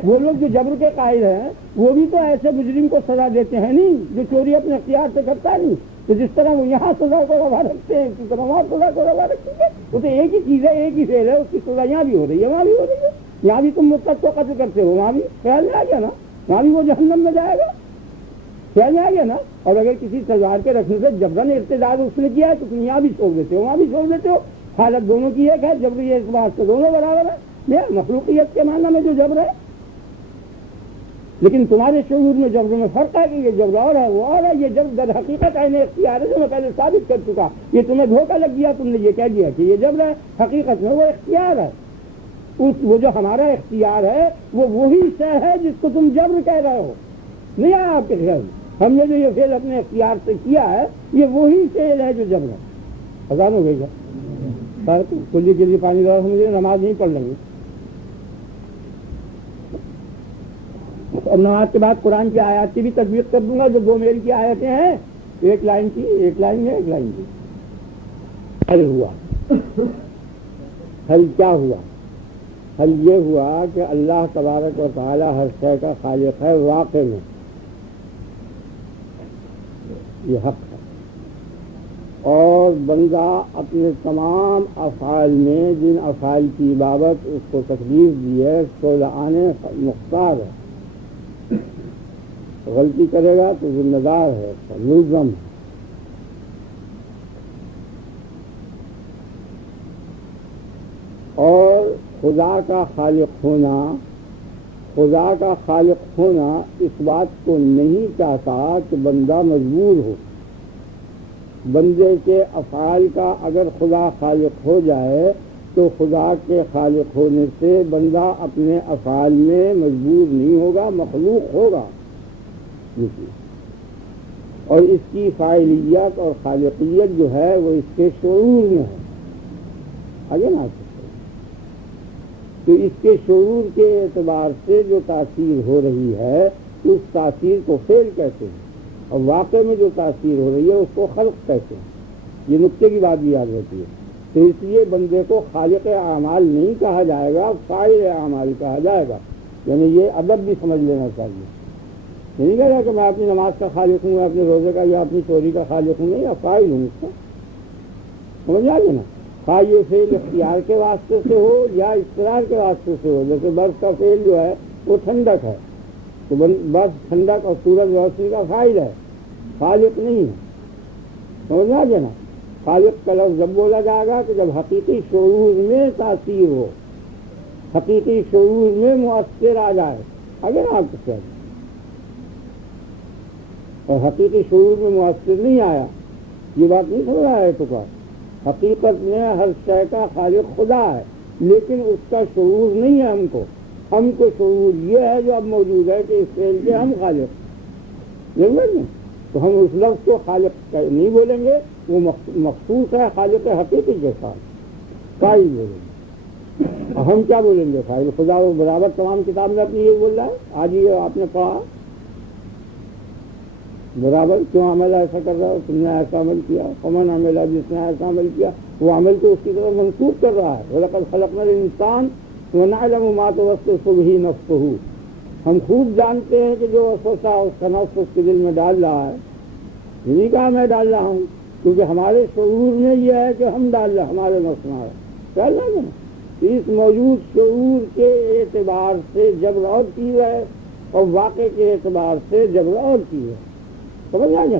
وہ لوگ جو جبر کے قائل ہیں وہ بھی تو ایسے مجرم کو سزا دیتے ہیں نہیں جو چوری اپنے اختیار سے کرتا نہیں، تو جس طرح وہ یہاں سزا کو روا رکھتے ہیں اسی طرح وہاں سزا کو روا رکھیں گے۔ وہ تو ایک ہی چیز ہے، ایک ہی فعل ہے، اس کی سزا یہاں بھی ہو رہی ہے وہاں بھی ہو رہی ہے۔ یہاں بھی تم مرتد کو قتل کرتے ہو، وہاں بھی خیال میں آ گیا نا، وہاں بھی وہ جہنم میں جائے گا، خیال میں آ گیا نا۔ اور اگر کسی تلوار کے رکھنے سے جبرن ارتداد اس نے کیا ہے تو تم یہاں بھی چھوڑ دیتے ہو وہاں بھی چھوڑ دیتے ہو، حالت دونوں کی ایک ہے، جبری اعتبار سے دونوں برابر ہے۔ یہ مخلوقیت کے معنی میں جو جبر ہے، لیکن تمہارے شعور میں جبر میں فرق ہے کہ یہ جبر اور ہے وہ اور ہے۔ یہ جبر در حقیقت عین اختیار ہے جو میں پہلے ثابت کر چکا۔ یہ تمہیں دھوکہ لگ گیا، تم نے یہ کہہ دیا کہ یہ جبر ہے، حقیقت میں وہ اختیار ہے۔ وہ جو ہمارا اختیار ہے وہ وہی شے ہے جس کو تم جبر کہہ رہے ہو، نہیں آیا آپ کے خیال میں؟ ہم نے جو یہ فعل اپنے اختیار سے کیا ہے یہ وہی فعل ہے جو جبر ہے۔ اذان ہو گئی کیا؟ کلی کے لیے پانی لا، مجھے نماز نہیں پڑھ لیں گے۔ اور نماز کے بعد قرآن کی آیات کی بھی تجویز کر دوں گا، جو دو میل کی آیتیں ہیں، ایک لائن کی، ایک لائن ہے، ایک لائن کی۔ حل ہوا، حل کیا ہوا؟ حل یہ ہوا کہ اللہ تبارک و تعالی ہر شے کا خالق ہے واقع میں، یہ حق ہے، اور بندہ اپنے تمام افعال میں جن افعال کی بابت اس کو تکلیف دی ہے صلحانہ مختار ہے، غلطی کرے گا تو ذمہ دار ہے، ملزم ہے۔ اور خدا کا خالق ہونا، خدا کا خالق ہونا اس بات کو نہیں چاہتا کہ بندہ مجبور ہو۔ بندے کے افعال کا اگر خدا خالق ہو جائے تو خدا کے خالق ہونے سے بندہ اپنے افعال میں مجبور نہیں ہوگا، مخلوق ہوگا، اور اس کی فاعلیت اور خالقیت جو ہے وہ اس کے شعور میں ہے۔ آگے نا تو اس کے شعور کے اعتبار سے جو تاثیر ہو رہی ہے اس تاثیر کو فعل کہتے ہیں، اور واقع میں جو تاثیر ہو رہی ہے اس کو خلق کہتے ہیں۔ یہ نقطے کی بات بھی یاد رہتی ہے۔ تو اس لیے بندے کو خالق اعمال نہیں کہا جائے گا، فاعل اعمال کہا جائے گا، یعنی یہ ادب بھی سمجھ لینا چاہیے یہ نہیں کہہ رہا کہ میں اپنی نماز کا خالق ہوں، اپنے روزے کا یا اپنی چوری کا خالق ہوں، نہیں، یا فاعل ہوں اس کا. سمجھ آ گیا نا؟ خواہ یہ فعل اختیار کے واسطے سے ہو یا اضطرار کے واسطے سے ہو. جیسے برف کا فعل جو ہے وہ ٹھنڈک ہے، تو برف ٹھنڈک اور سورج روشنی کا فاعل ہے، خالق نہیں ہے. سمجھ آ گیا نا؟ خالق کا لفظ جب بولا جائے گا کہ جب حقیقی شعور میں تاثیر ہو، حقیقی شعور میں مؤثر آ جائے. اگر آپ کو اور حقیقی شعور میں مؤثر نہیں آیا، یہ بات نہیں سمجھ رہا ہے تو کا حقیقت میں ہر شے کا خالق خدا ہے، لیکن اس کا شعور نہیں ہے. ہم کو شعور یہ ہے جو اب موجود ہے کہ اس فعل کے ہم خالق نہیں، تو ہم اس لفظ کو خالق نہیں بولیں گے، وہ مخصوص ہے خالق حقیقی کے ساتھ، فاعل بولیں گے. اور ہم کیا بولیں گے؟ فاعل. خدا وہ برابر تمام کتاب میں اپنی یہ بول رہا ہے. آج یہ آپ نے پڑھا برابر، کیوں عمل ایسا کر رہا ہے؟ تم نے ایسا عمل کیا. قمن عمل، جس نے ایسا عمل کیا وہ عمل کو اس کی طرف منسوخ کر رہا ہے. وَلَقَدْ خَلَقْنَا الْإِنسَانَ وَنَعْلَمُ مَا تُوَسْوِسُ بِهِ نَفْسُهُ. ہم خوب جانتے ہیں کہ جو وسوسہ اس کا نفس اس کے دل میں ڈال رہا ہے. یہ نہیں کہا میں ڈال رہا ہوں، کیونکہ ہمارے شعور میں یہ ہے کہ ہم ڈال رہے ہیں، ہمارے نفس میں ڈال رہے ہیں. اس موجود شعور کے اعتبار سے جبر اور چیز ہے، اور واقع کے اعتبار سے جبر اور چیز ہے. سمجھ آ گیا؟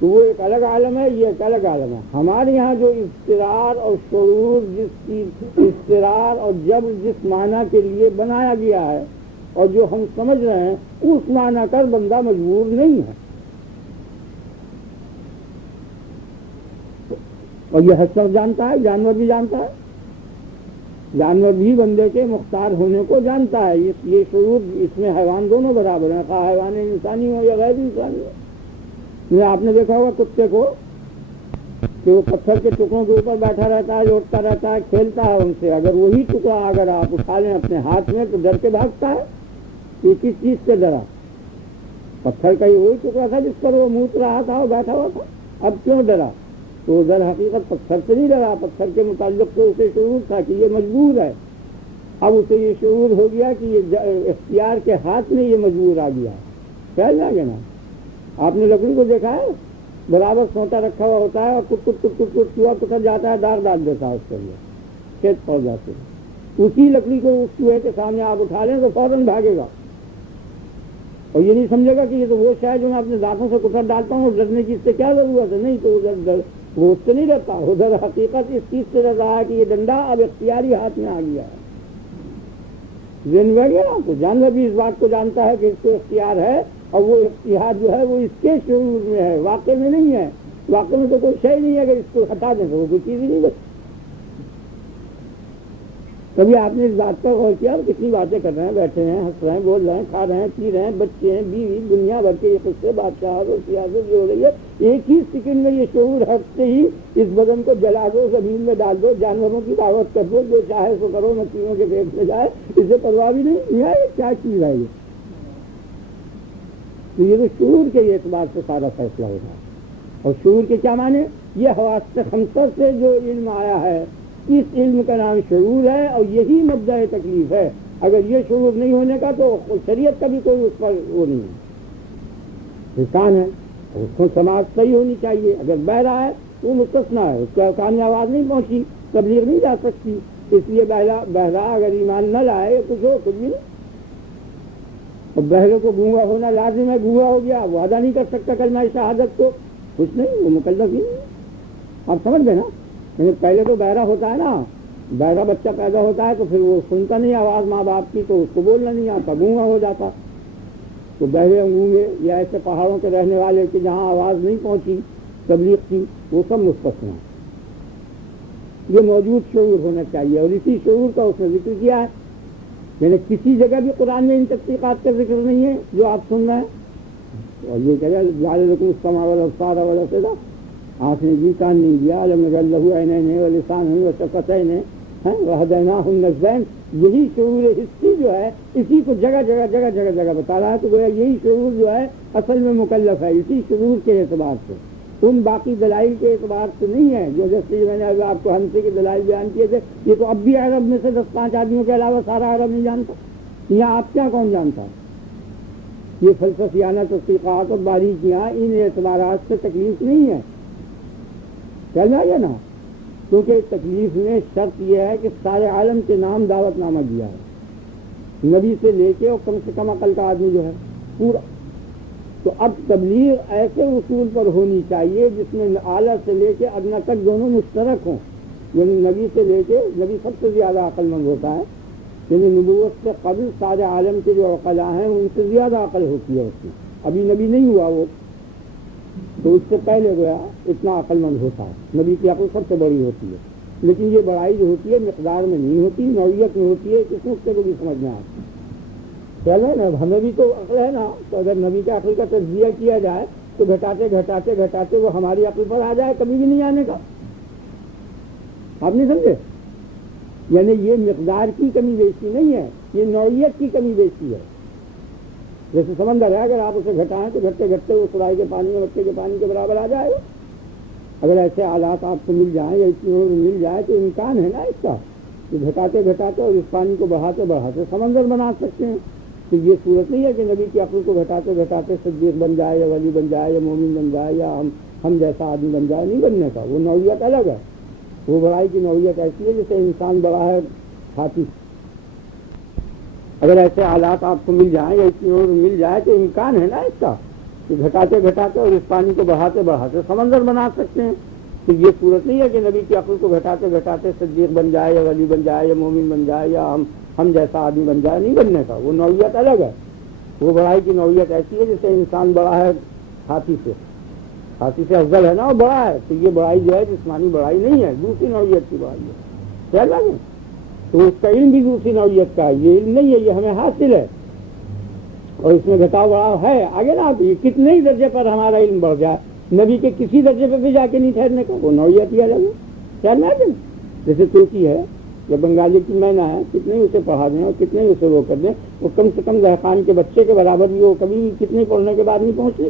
تو وہ ایک الگ عالم ہے، یہ ایک الگ عالم ہے. ہمارے یہاں جو اضطرار اور شعور، جس چیز اضطرار اور جبر جس معنی کے لیے بنایا گیا ہے اور جو ہم سمجھ رہے ہیں، اس معنی کر بندہ مجبور نہیں ہے. اور یہ ہر شخص جانتا ہے، جانور بھی جانتا ہے، جانور بھی بندے کے مختار ہونے کو جانتا ہے. یہ شعور اس میں حیوان دونوں برابر ہیں، خواہ حیوان انسانی ہو یا غیر انسانی ہو. آپ نے دیکھا ہوگا کتے کو کہ وہ پتھر کے ٹکڑوں کے اوپر بیٹھا رہتا ہے، لوٹتا رہتا ہے، کھیلتا ہے ان سے. اگر وہی ٹکڑا اگر آپ اٹھا لیں اپنے ہاتھ میں تو ڈر کے بھاگتا ہے. یہ کس چیز سے ڈرا؟ پتھر کا ہی وہی ٹکڑا تھا جس پر وہ موت رہا تھا اور بیٹھا ہوا تھا. اب کیوں ڈرا؟ تو در حقیقت پتھر سے نہیں ڈرا، پتھر کے متعلق تو اسے شعور تھا کہ یہ مجبور ہے. اب اسے یہ شعور ہو گیا کہ یہ اختیار کے ہاتھ میں یہ مجبور آ گیا. خیال آ گیا نا؟ آپ نے لکڑی کو دیکھا ہے، برابر سوٹا رکھا ہوا ہوتا ہے اور کٹ کٹ کٹ کٹ کٹ چوہا کتر جاتا ہے، داغ ڈال دیتا ہے اس کے لیے، کھیت پڑ جاتے ہیں. اسی لکڑی کو اس چوہے کے سامنے آپ اٹھا لیں تو فوراً بھاگے گا اور یہ نہیں سمجھے گا کہ یہ تو وہ شاید جو میں اپنے دانتوں سے کتر ڈالتا ہوں، ڈرنے کی اس سے کیا ضرورت ہے. نہیں، تو ادھر وہ اس سے نہیں ڈرتا، ادھر حقیقت اس چیز سے ڈر رہا ہے کہ یہ ڈنڈا اب اختیاری ہاتھ میں آ گیا ہے. ذہن میں گیا نا؟ تو جانور بھی اس بات کو جانتا ہے کہ اس کو اختیار ہے، اور وہ اختیار جو ہے وہ اس کے شعور میں ہے، واقع میں نہیں ہے. واقع میں تو کوئی شے نہیں ہے، اگر اس کو ہٹا دیں تو وہ کوئی چیز ہی نہیں بچتی. کبھی آپ نے اس بات پر غور کیا؟ کتنی باتیں کر رہے ہیں، بیٹھے ہیں، ہنس رہے ہیں، بول رہے ہیں، کھا رہے ہیں، پی رہے ہیں، بچے ہیں، بیوی، دنیا بھر کے یہ قصے، بادشاہت اور سیاست جو ہو رہی ہے، ایک ہی سیکنڈ میں یہ شعور ہٹتے ہی اس بدن کو جلا دو، زمین میں ڈال دو، جانوروں کی دعوت کر دو، جو چاہے سو کرو، مچھلیوں کے پیٹ میں جائے، اسے پرواہ بھی نہیں ہے. یہ کیا چیز ہے یہ؟ تو یہ تو شعور کے اعتبار سے سارا فیصلہ ہوگا. اور شعور کے کیا معنی؟ یہ حواس خمسہ سے جو علم آیا ہے، اس علم کا نام شعور ہے، اور یہی مبدأ تکلیف ہے. اگر یہ شعور نہیں ہونے کا تو شریعت کا بھی کوئی اس پر وہ نہیں ہے. انسان ہے، اس کو سماج صحیح ہونی چاہیے. اگر بہہ رہا ہے تو وہ مستثنیٰ ہے، اس کا کان میں آواز نہیں پہنچی، تبلیغ نہیں جا سکتی. اس لیے بہرا اگر ایمان نہ لائے کچھ ہو، کچھ بھی نہیں. اور بہرے کو گونگا ہونا لازم ہے، گونگا ہو گیا وہ ادا نہیں کر سکتا کلمہ شہادت کو، کچھ نہیں، وہ مکلف ہی نہیں. آپ سمجھ گئے نا؟ یعنی پہلے تو بہرا ہوتا ہے نا، بہرا بچہ پیدا ہوتا ہے تو پھر وہ سنتا نہیں آواز ماں باپ کی، تو اس کو بولنا نہیں آتا، گونگا ہو جاتا. تو بہرے گونگے یا ایسے پہاڑوں کے رہنے والے کہ جہاں آواز نہیں پہنچی تبلیغ کی، وہ سب مستثنیٰ. یہ موجود شعور ہونا چاہیے، اور اسی شعور کا اس نے ذکر کیا ہے. یعنی کسی جگہ بھی قرآن میں ان تحقیقات کا ذکر نہیں ہے جو آپ سن رہے ہیں. اور یہ کہہ جعل لکم السمع والابصار والافئدہ، آنکھ نے دی، کان نہیں دیا، الم نجعل لہ عینین ولسانا وشفتین وہدیناہ النجدین. یہی شعور حسی جو ہے اسی کو جگہ جگہ جگہ جگہ جگہ بتا رہا ہے. تو گویا یہی شعور جو ہے اصل میں مکلف ہے، اسی شعور کے اعتبار سے، ان باقی دلائل کے اعتبار سے نہیں ہے. جو جیسے میں نے ابھی آپ کو ہنسی کے دلائل بیان کیے تھے، یہ تو اب بھی عرب میں سے 10-5 آدمیوں کے علاوہ سارا عرب نہیں جانتا. یہاں آپ کیا کون جانتا ہے؟ یہ فلسفیانہ تحقیقات اور باریکیاں ان اعتبارات سے تکلیف نہیں ہے، چل رہا ہے نا، کیونکہ تکلیف میں شرط یہ ہے کہ سارے عالم کے نام دعوت نامہ دیا ہے، نبی سے لے کے اور کم سے کم عقل کا آدمی جو ہے پورا. تو اب تبلیغ ایسے اصول پر ہونی چاہیے جس میں اعلیٰ سے لے کے ادنیٰ تک دونوں مشترک ہوں، یعنی نبی سے لے کے، نبی سب سے زیادہ عقل مند ہوتا ہے، یعنی نبوت سے قبل سارے عالم کے جو عقلاء ہیں ان سے زیادہ عقل ہوتی ہے اس میں، ابھی نبی نہیں ہوا وہ، تو اس سے پہلے گیا اتنا عقل مند ہوتا ہے، نبی کی عقل سب سے بڑی ہوتی ہے. لیکن یہ بڑائی جو ہوتی ہے مقدار میں نہیں ہوتی، نوعیت میں ہوتی ہے، کس نقطے کو بھی سمجھنا ہے. چلو نا، ہمیں بھی تو عقل ہے نا، تو اگر نبی کے عقل کا تجزیہ کیا جائے تو گھٹاتے گھٹاتے گھٹاتے وہ ہماری عقل پر آ جائے، کبھی بھی نہیں آنے کا. آپ نہیں سمجھے؟ یعنی یہ مقدار کی کمی بیشی نہیں ہے، یہ نوعیت کی کمی بیشی ہے. جیسے سمندر ہے، اگر آپ اسے گھٹائیں تو گھٹتے گھٹتے وہ سرائی کے پانی اور مٹی کے پانی کے برابر آ جائے گا. اگر ایسے حالات آپ کو مل جائیں یا اتنی عمر مل جائے تو امکان ہے نا اس کا کہ گھٹاتے گھٹاتے اور اس پانی کو بڑھاتے بڑھاتے سمندر بنا سکتے ہیں. تو یہ صورت نہیں ہے کہ نبی کی عقل کو گھٹاتے گھٹاتے صدیق بن جائے یا ولی بن جائے یا مومن بن جائے یا ہم جیسا آدمی بن جائے، نہیں بننے کا. وہ نوعیت الگ ہے، وہ بڑائی کی نوعیت ایسی ہے جیسے انسان بڑا ہے ہاتھی. اگر ایسے حالات آپ کو مل جائیں یا اتنی عمر مل جائے تو امکان ہے نا اس کا کہ گھٹاتے گھٹاتے اور اس پانی کو بڑھاتے بڑھاتے سمندر بنا سکتے ہیں. تو یہ صورت نہیں ہے کہ نبی کی عقل کو گھٹاتے گھٹاتے صدیق بن جائے یا ولی بن جائے یا مومن بن جائے یا ہم جیسا آدمی بن جائے، نہیں بننے کا. وہ نوعیت الگ ہے، وہ بڑائی کی نوعیت ایسی ہے جیسے انسان بڑا ہے ہاتھی سے افضل ہے نا، وہ بڑا ہے. تو یہ بڑائی جو ہے جسمانی بڑائی نہیں ہے، دوسری نوعیت کی بڑائی ہے. خیال لگے تو اس کا علم بھی دوسری نوعیت کا ہے، یہ علم نہیں ہے، یہ ہمیں حاصل ہے اور اس میں گھٹاؤ بڑھاؤ ہے. آگے نا آپ کتنے ہی درجے پر ہمارا علم بڑھ جائے، نبی کے کسی درجے پہ بھی جا کے نہیں ٹھہرنے کا، وہ نوعیت ہی الگ ہے. خیال میں آگے جیسے ترکی ہے یا بنگالی کی مینا ہے، کتنے ہی اسے پڑھا دیں اور کتنے ہی اسے وہ کر دیں، وہ کم سے کم دہقان کے بچے کے برابر بھی وہ کبھی بھی کتنے پڑھنے کے بعد نہیں پہنچے.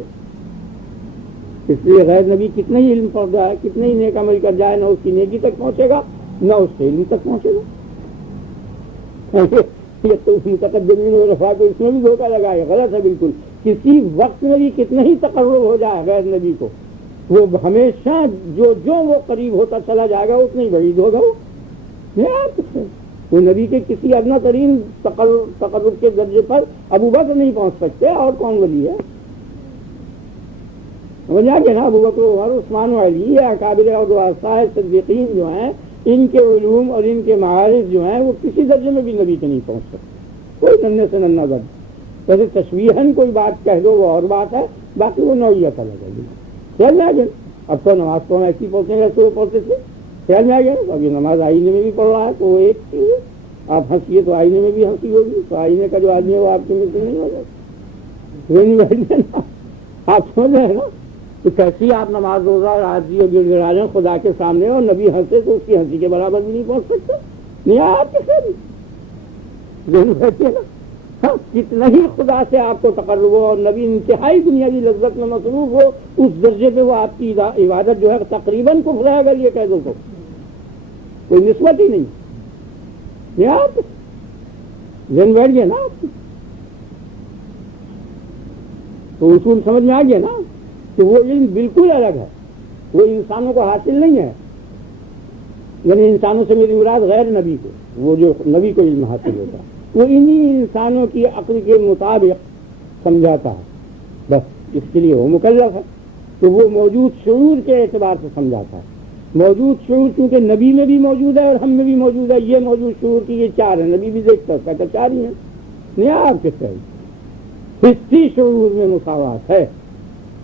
اس لیے غیر نبی کتنے ہی علم پڑھ رہا ہے، کتنے ہی نیک عمل کر جائے، نہ اس کی نیکی تک پہنچے گا نہ اس کے علم تک پہنچے گا. یہ تو متقدمین و رفاع کو اس میں بھی دھوکہ لگائے، غلط ہے بالکل. کسی وقت میں بھی کتنا ہی تقرب ہو جائے غیر نبی کو، وہ ہمیشہ جو وہ قریب ہوتا چلا جائے گا اتنا ہی بعید ہوگا. وہ نبی کے کسی ادنا ترین تقرب کے درجے پر ابو بکر نہیں پہنچ سکتے، اور کون ولی ہے؟ سمجھا کہ نا، ابو بکر عمر عثمان و علی اکابر اور رؤساء صدیقین جو ہیں، ان کے علوم اور ان کے معارف جو ہیں وہ کسی درجے میں بھی نبی کے نہیں پہنچ سکتے. کوئی ننھے سے ننھا بن، ویسے تشبیہاً کوئی بات کہہ دو وہ اور بات ہے، باقی وہ نوعیت الگ ہے. خیال میں آ گیا؟ اب تو نماز تو ہم ایسی پڑھتے ہیں جیسے وہ پڑھتے تھے. خیال میں آ گیا؟ اب یہ نماز آئینے میں بھی پڑھ رہا ہے تو وہ ایک چیز ہے. آپ ہنسیے تو آئینے میں بھی ہنسی ہوگی، تو آئینے کا جو آدمی ہے وہ آپ کے مثل نہیں ہو جائے. آپ سمجھ رہے ہیں نا؟ تو کیسی آپ نماز روزہ راضی اور گر گرا لیں خدا کے سامنے اور نبی ہنسے تو اس کی ہنسی کے برابر بھی نہیں پہنچ سکتے. نہیں آپ کیسے نا، ہاں کتنا ہی خدا سے آپ کو تقرب ہو اور نبی انتہائی دنیاوی لذت میں مصروف ہو، اس درجے پہ وہ آپ کی عبادت جو ہے تقریباً کفر ہے. اگر یہ کہہ دو تو کوئی نسبت ہی نہیں. یہ آپ ذہن بیٹھ گئے نا آپ کی، تو اصول سمجھ میں آ گیا نا کہ وہ علم بالکل الگ ہے، وہ انسانوں کو حاصل نہیں ہے. یعنی انسانوں سے میری مراد غیر نبی کو، وہ جو نبی کو علم حاصل ہوتا ہے وہ انہی انسانوں کی عقل کے مطابق سمجھاتا ہے، بس اس کے لیے وہ مکلف ہے. تو وہ موجود شعور کے اعتبار سے سمجھاتا ہے. موجود شعور چونکہ نبی میں بھی موجود ہے اور ہم میں بھی موجود ہے. یہ موجود شعور کی یہ چار ہیں، نبی بھی دیکھتا ہے کہتا چار ہی ہیں. نہیں آپ کے خیال حصی شعور میں مساوات ہے،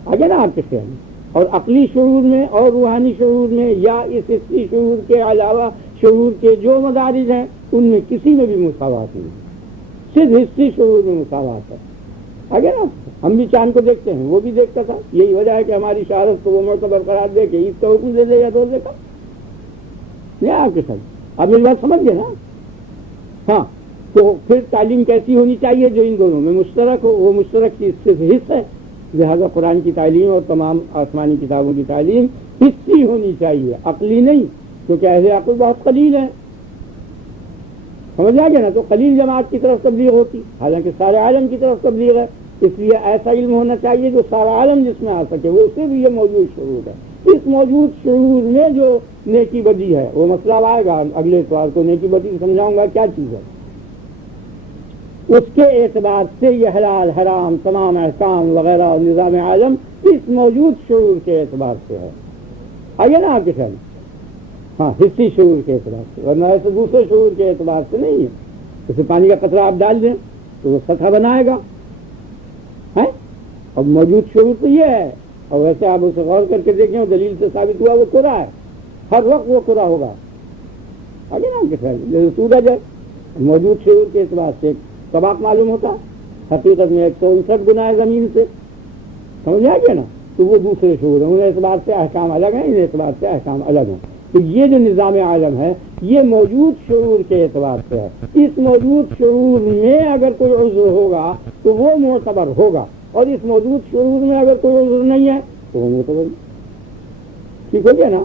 آگے نا آپ کے خیال میں، اور عقلی شعور میں اور روحانی شعور میں یا اس حصی شعور کے علاوہ شعور کے جو مدارج ہیں ان میں کسی میں بھی مساوات نہیں، صرف حصی شعور میں مساوات ہے. آگے نا ہم بھی چاند کو دیکھتے ہیں، وہ بھی دیکھتا تھا. یہی وجہ ہے کہ ہماری شہادت کو وہ معتبر قرار دے کے اس کا حکم دے دے یا روزے کا. نہیں آپ کے ساتھ آپ میری بات سمجھ گئے نا؟ ہاں تو پھر تعلیم کیسی ہونی چاہیے جو ان دونوں میں مشترک ہو؟ وہ مشترک چیز صرف حص ہے. لہذا قرآن کی تعلیم اور تمام آسمانی کتابوں کی تعلیم حصی ہونی چاہیے، عقلی نہیں، کیونکہ اہل عقل بہت قلیل ہیں. سمجھ آ گیا نا؟ تو قلیل جماعت کی طرف تبلیغ ہوتی، حالانکہ سارے عالم کی طرف تبلیغ ہے. اس لیے ایسا علم ہونا چاہیے جو سارا عالم جس میں آ سکے، وہ اس سے بھی یہ موجود شعور ہے۔ اس موجود شعور میں جو نیکی بدی ہے، وہ مسئلہ آئے گا اگلے اتوار کو، نیکی بدی سمجھاؤں گا کیا چیز ہے، اس کے اعتبار سے یہ حلال حرام تمام احکام وغیرہ اور نظام عالم اس موجود شعور کے اعتبار سے ہے۔ آگے نا آپ کے خیال، ہاں حصی شعور کے اعتبار سے، ورنہ ایسے دوسرے شعور کے اعتبار سے نہیں ہے۔ جیسے پانی کا قطرہ آپ ڈال دیں تو وہ سطح بنائے گا، ہے، اور موجود شعور تو یہ ہے، اور ویسے آپ اسے غور کر کے دیکھیں اور دلیل سے ثابت ہوا وہ کرا ہے، ہر وقت وہ کرا ہوگا۔ آگے نا آپ کے خیال، جیسے سورج ہے، موجود شعور کے اعتبار سے طباق معلوم ہوتا، حقیقت میں 159 گنا ہے زمین سے، سمجھ آ گیا نا، تو وہ دوسرے شعور ہیں، ان اعتبار سے احکام الگ ہیں، ان اعتبار سے احکام الگ ہیں۔ تو یہ جو نظام عالم ہے یہ موجود شعور کے اعتبار سے ہے۔ اس موجود شعور میں اگر کوئی عذر ہوگا تو وہ معتبر ہوگا، اور اس موجود شعور میں اگر کوئی عذر نہیں ہے تو وہ معتبر، ٹھیک ہو گیا نا۔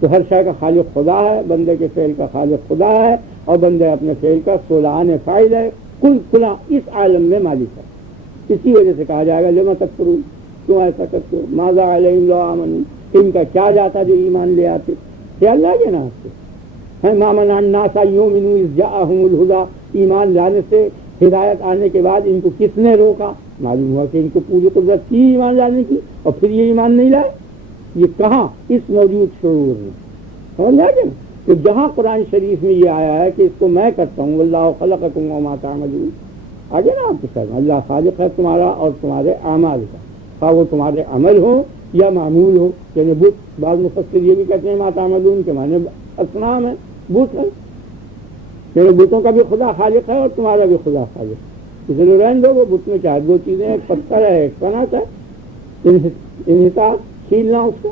تو ہر شے کا خالق خدا ہے، بندے کے فعل کا خالق خدا ہے، اور بندے اپنے فعل کا صلحان فاعل ہے، کل کلا اس عالم میں مالک ہے۔ اسی وجہ سے کہا جائے گا لما تکفرون، کیوں ایسا کرتے ہو، ماذا علیہم لو آمنوا، ان کا کیا جاتا جو ایمان لے آتے۔ خیال لگے نا آپ سے، ما منع الناس ان یؤمنوا اذ جاءہم الہدی، ایمان لانے سے، ہدایت آنے کے بعد ان کو کس نے روکا؟ معلوم ہوا کہ ان کو پوری قدرت تھی ایمان لانے کی، اور پھر یہ ایمان نہیں لائے۔ یہ کہاں؟ اس موجود شعور میں، سمجھ لگے نا۔ تو جہاں قرآن شریف میں یہ آیا ہے کہ اس کو میں کرتا ہوں، واللہ خلقکم وما تعملون، آگے نا آپ کے ساتھ اللہ خالق ہے تمہارا اور تمہارے اعمال کا، خواہ وہ تمہارے عمل ہو یا معمول ہو، یعنی بت، بعض مفسر یہ بھی کہتے ہیں ما تعملون کے معنی اصنام ہے، بت ہے، یعنی بتوں کا بھی خدا خالق ہے اور تمہارا بھی خدا خالق ہے۔ اس لیے رہن دو، وہ بت میں چاہے دو چیزیں، ایک پتھر ہے ایک صنعت ہے، انحطاط چھیلنا اس کو،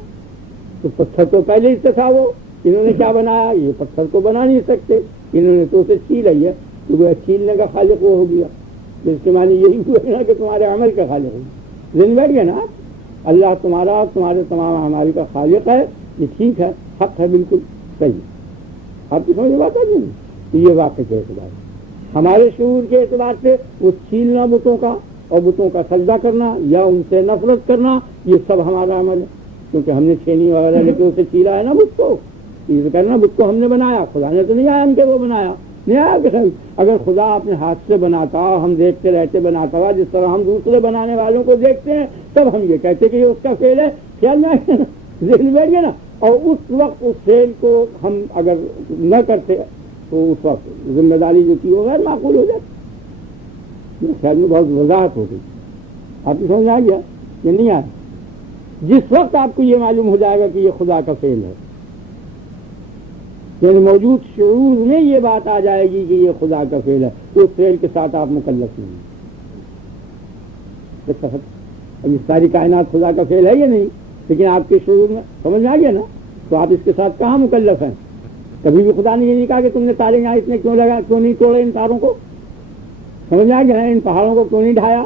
تو پتھر تو پہلے ہی تھا، وہ انہوں نے کیا بنایا، یہ پتھر کو بنا نہیں سکتے، انہوں نے تو اسے چھیلا ہی ہے، تو وہ چھیلنے کا خالق وہ ہو گیا، جس کے معنی یہی ہوا نا کہ تمہارے عمل کا خالق ہو گیا۔ بیٹھ گیا نا، اللہ تمہارا اور تمہارے تمام اعمال کا خالق ہے، یہ ٹھیک ہے، حق ہے، بالکل صحیح۔ آپ کی سمجھ بات ہے نہیں؟ تو یہ واقع کے اعتبار ہے، ہمارے شعور کے اعتبار سے وہ چھیلنا بتوں کا اور بتوں کا سجدہ کرنا یا ان سے نفرت کرنا، یہ سب ہمارا عمل ہے، کیونکہ ہم نے چھینی وغیرہ لے کے اسے چھیلا ہے نا بت کو، یہ کرنا بت کو ہم نے بنایا، خدا نے تو نہیں آیا ہم کے وہ بنایا، نہیں آیا کہ اگر خدا اپنے ہاتھ سے بناتا، ہم دیکھتے رہتے بناتا ہوا، جس طرح ہم دوسرے بنانے والوں کو دیکھتے ہیں، تب ہم یہ کہتے کہ یہ اس کا فعل ہے، خیال میں ذہن بیٹھ گیا نا۔ اور اس وقت اس فعل کو ہم اگر نہ کرتے تو اس وقت ذمہ داری جو تھی وہ غیر معقول ہو جاتی۔ خیال میں بہت وضاحت ہو گئی، آپ کو سمجھ آ گیا یہ نہیں آیا؟ جس وقت آپ کو یہ معلوم ہو جائے گا کہ یہ خدا کا فعل ہے، یعنی موجود شعور میں یہ بات آ جائے گی کہ یہ خدا کا فعل ہے، تو اس فعل کے ساتھ آپ مکلف نہیں ہیں۔ اب یہ ساری کائنات خدا کا فعل ہے یا نہیں، لیکن آپ کے شعور میں سمجھ آ گیا نا، تو آپ اس کے ساتھ کہاں مکلف ہیں؟ کبھی بھی خدا نے یہ نہیں کہا کہ تم نے تارے یہاں اتنے کیوں لگا، کیوں نہیں توڑے ان تاروں کو، سمجھ آ گیا، ان پہاڑوں کو کیوں نہیں ڈھایا،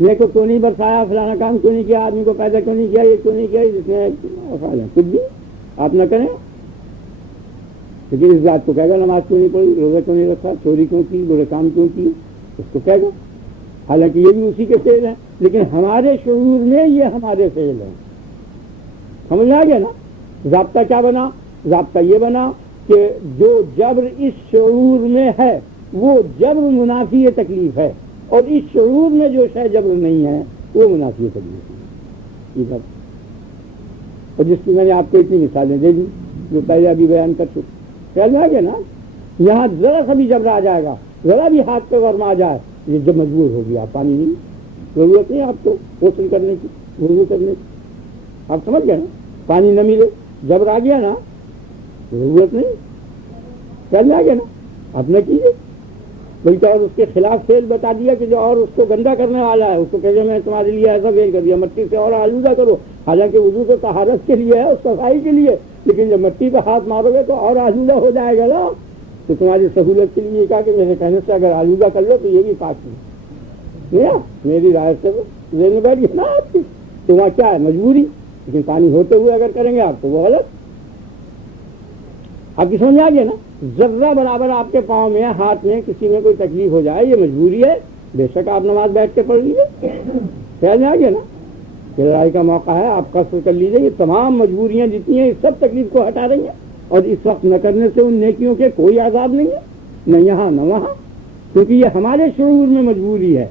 میرے کو کیوں نہیں برسایا، فلانا کام کیوں نہیں کیا، آدمی کو پیدا کیوں نہیں کیا، یہ کیوں نہیں کیا، جس نے کچھ بھی آپ نہ کریں، لیکن اس بات کو کہے گا نماز کیوں نہیں پڑھی، روزہ کیوں نہیں رکھا، چوری کیوں کی، برے کام کیوں کی، اس کو کہے گا، حالانکہ یہ بھی اسی کے فعل ہیں، لیکن ہمارے شعور میں یہ ہمارے فعل ہیں، سمجھ آ گیا نا۔ ضابطہ کیا بنا؟ ضابطہ یہ بنا کہ جو جبر اس شعور میں ہے وہ جبر منافی تکلیف ہے، اور اس شعور میں جو شے جبر نہیں ہے وہ منافی تکلیف ہے، یہ سب، اور جس کی میں نے آپ کو اتنی مثالیں دے دی جو پہلے ابھی بیان کر چکے، خیال میں آ گیا نا۔ یہاں ذرا سا بھی جبر آ جائے گا، ذرا بھی ہاتھ پہ ورم آ جائے، یہ جب مجبور ہو گیا، پانی نہیں، ضرورت نہیں آپ کو غسل کرنے کی، وضو کرنے کی، آپ سمجھ گئے نا، پانی نہ ملے، جبر آ گیا نا، ضرورت نہیں، خیال میں آ گیا نا، آپ نہ کیجیے، بلکہ اور اس کے خلاف فعل بتا دیا کہ جو اور اس کو گندا کرنے والا ہے اس کو کہے میں تمہارے لیے ایسا فعل کر دیا، مٹی سے اور آلودہ کرو، حالانکہ وضو تو طہارت کے لیے ہے، صفائی کے لیے، لیکن جب مٹی پہ ہاتھ مارو گے تو اور آلودہ ہو جائے گا نا، تو تمہاری سہولت کے لیے کہا کہ میرے کہنے سے اگر آلودہ کر لو تو یہ بھی پاک نہیں، میری رائے سے ذہن میں بیٹھ گیا نا آپ کی، تو وہاں کیا ہے مجبوری، لیکن پانی ہوتے ہوئے اگر کریں گے آپ تو وہ غلط، آپ کی سمجھ آ گیا نا۔ ذرہ برابر آپ کے پاؤں میں ہاتھ میں کسی میں کوئی تکلیف ہو جائے یہ مجبوری ہے بے شک آپ نماز بیٹھ کے پڑھ لیجیے، خیال میں آ گیا نا کہ لڑائی کا موقع ہے، آپ قصر کر لیجیے. یہ تمام مجبوریاں جتنی ہیں اس سب تکلیف کو ہٹا رہی ہیں، اور اس وقت نہ کرنے سے ان نیکیوں کے کوئی عذاب نہیں ہے، نہ یہاں نہ وہاں، کیونکہ یہ ہمارے شعور میں مجبوری ہے.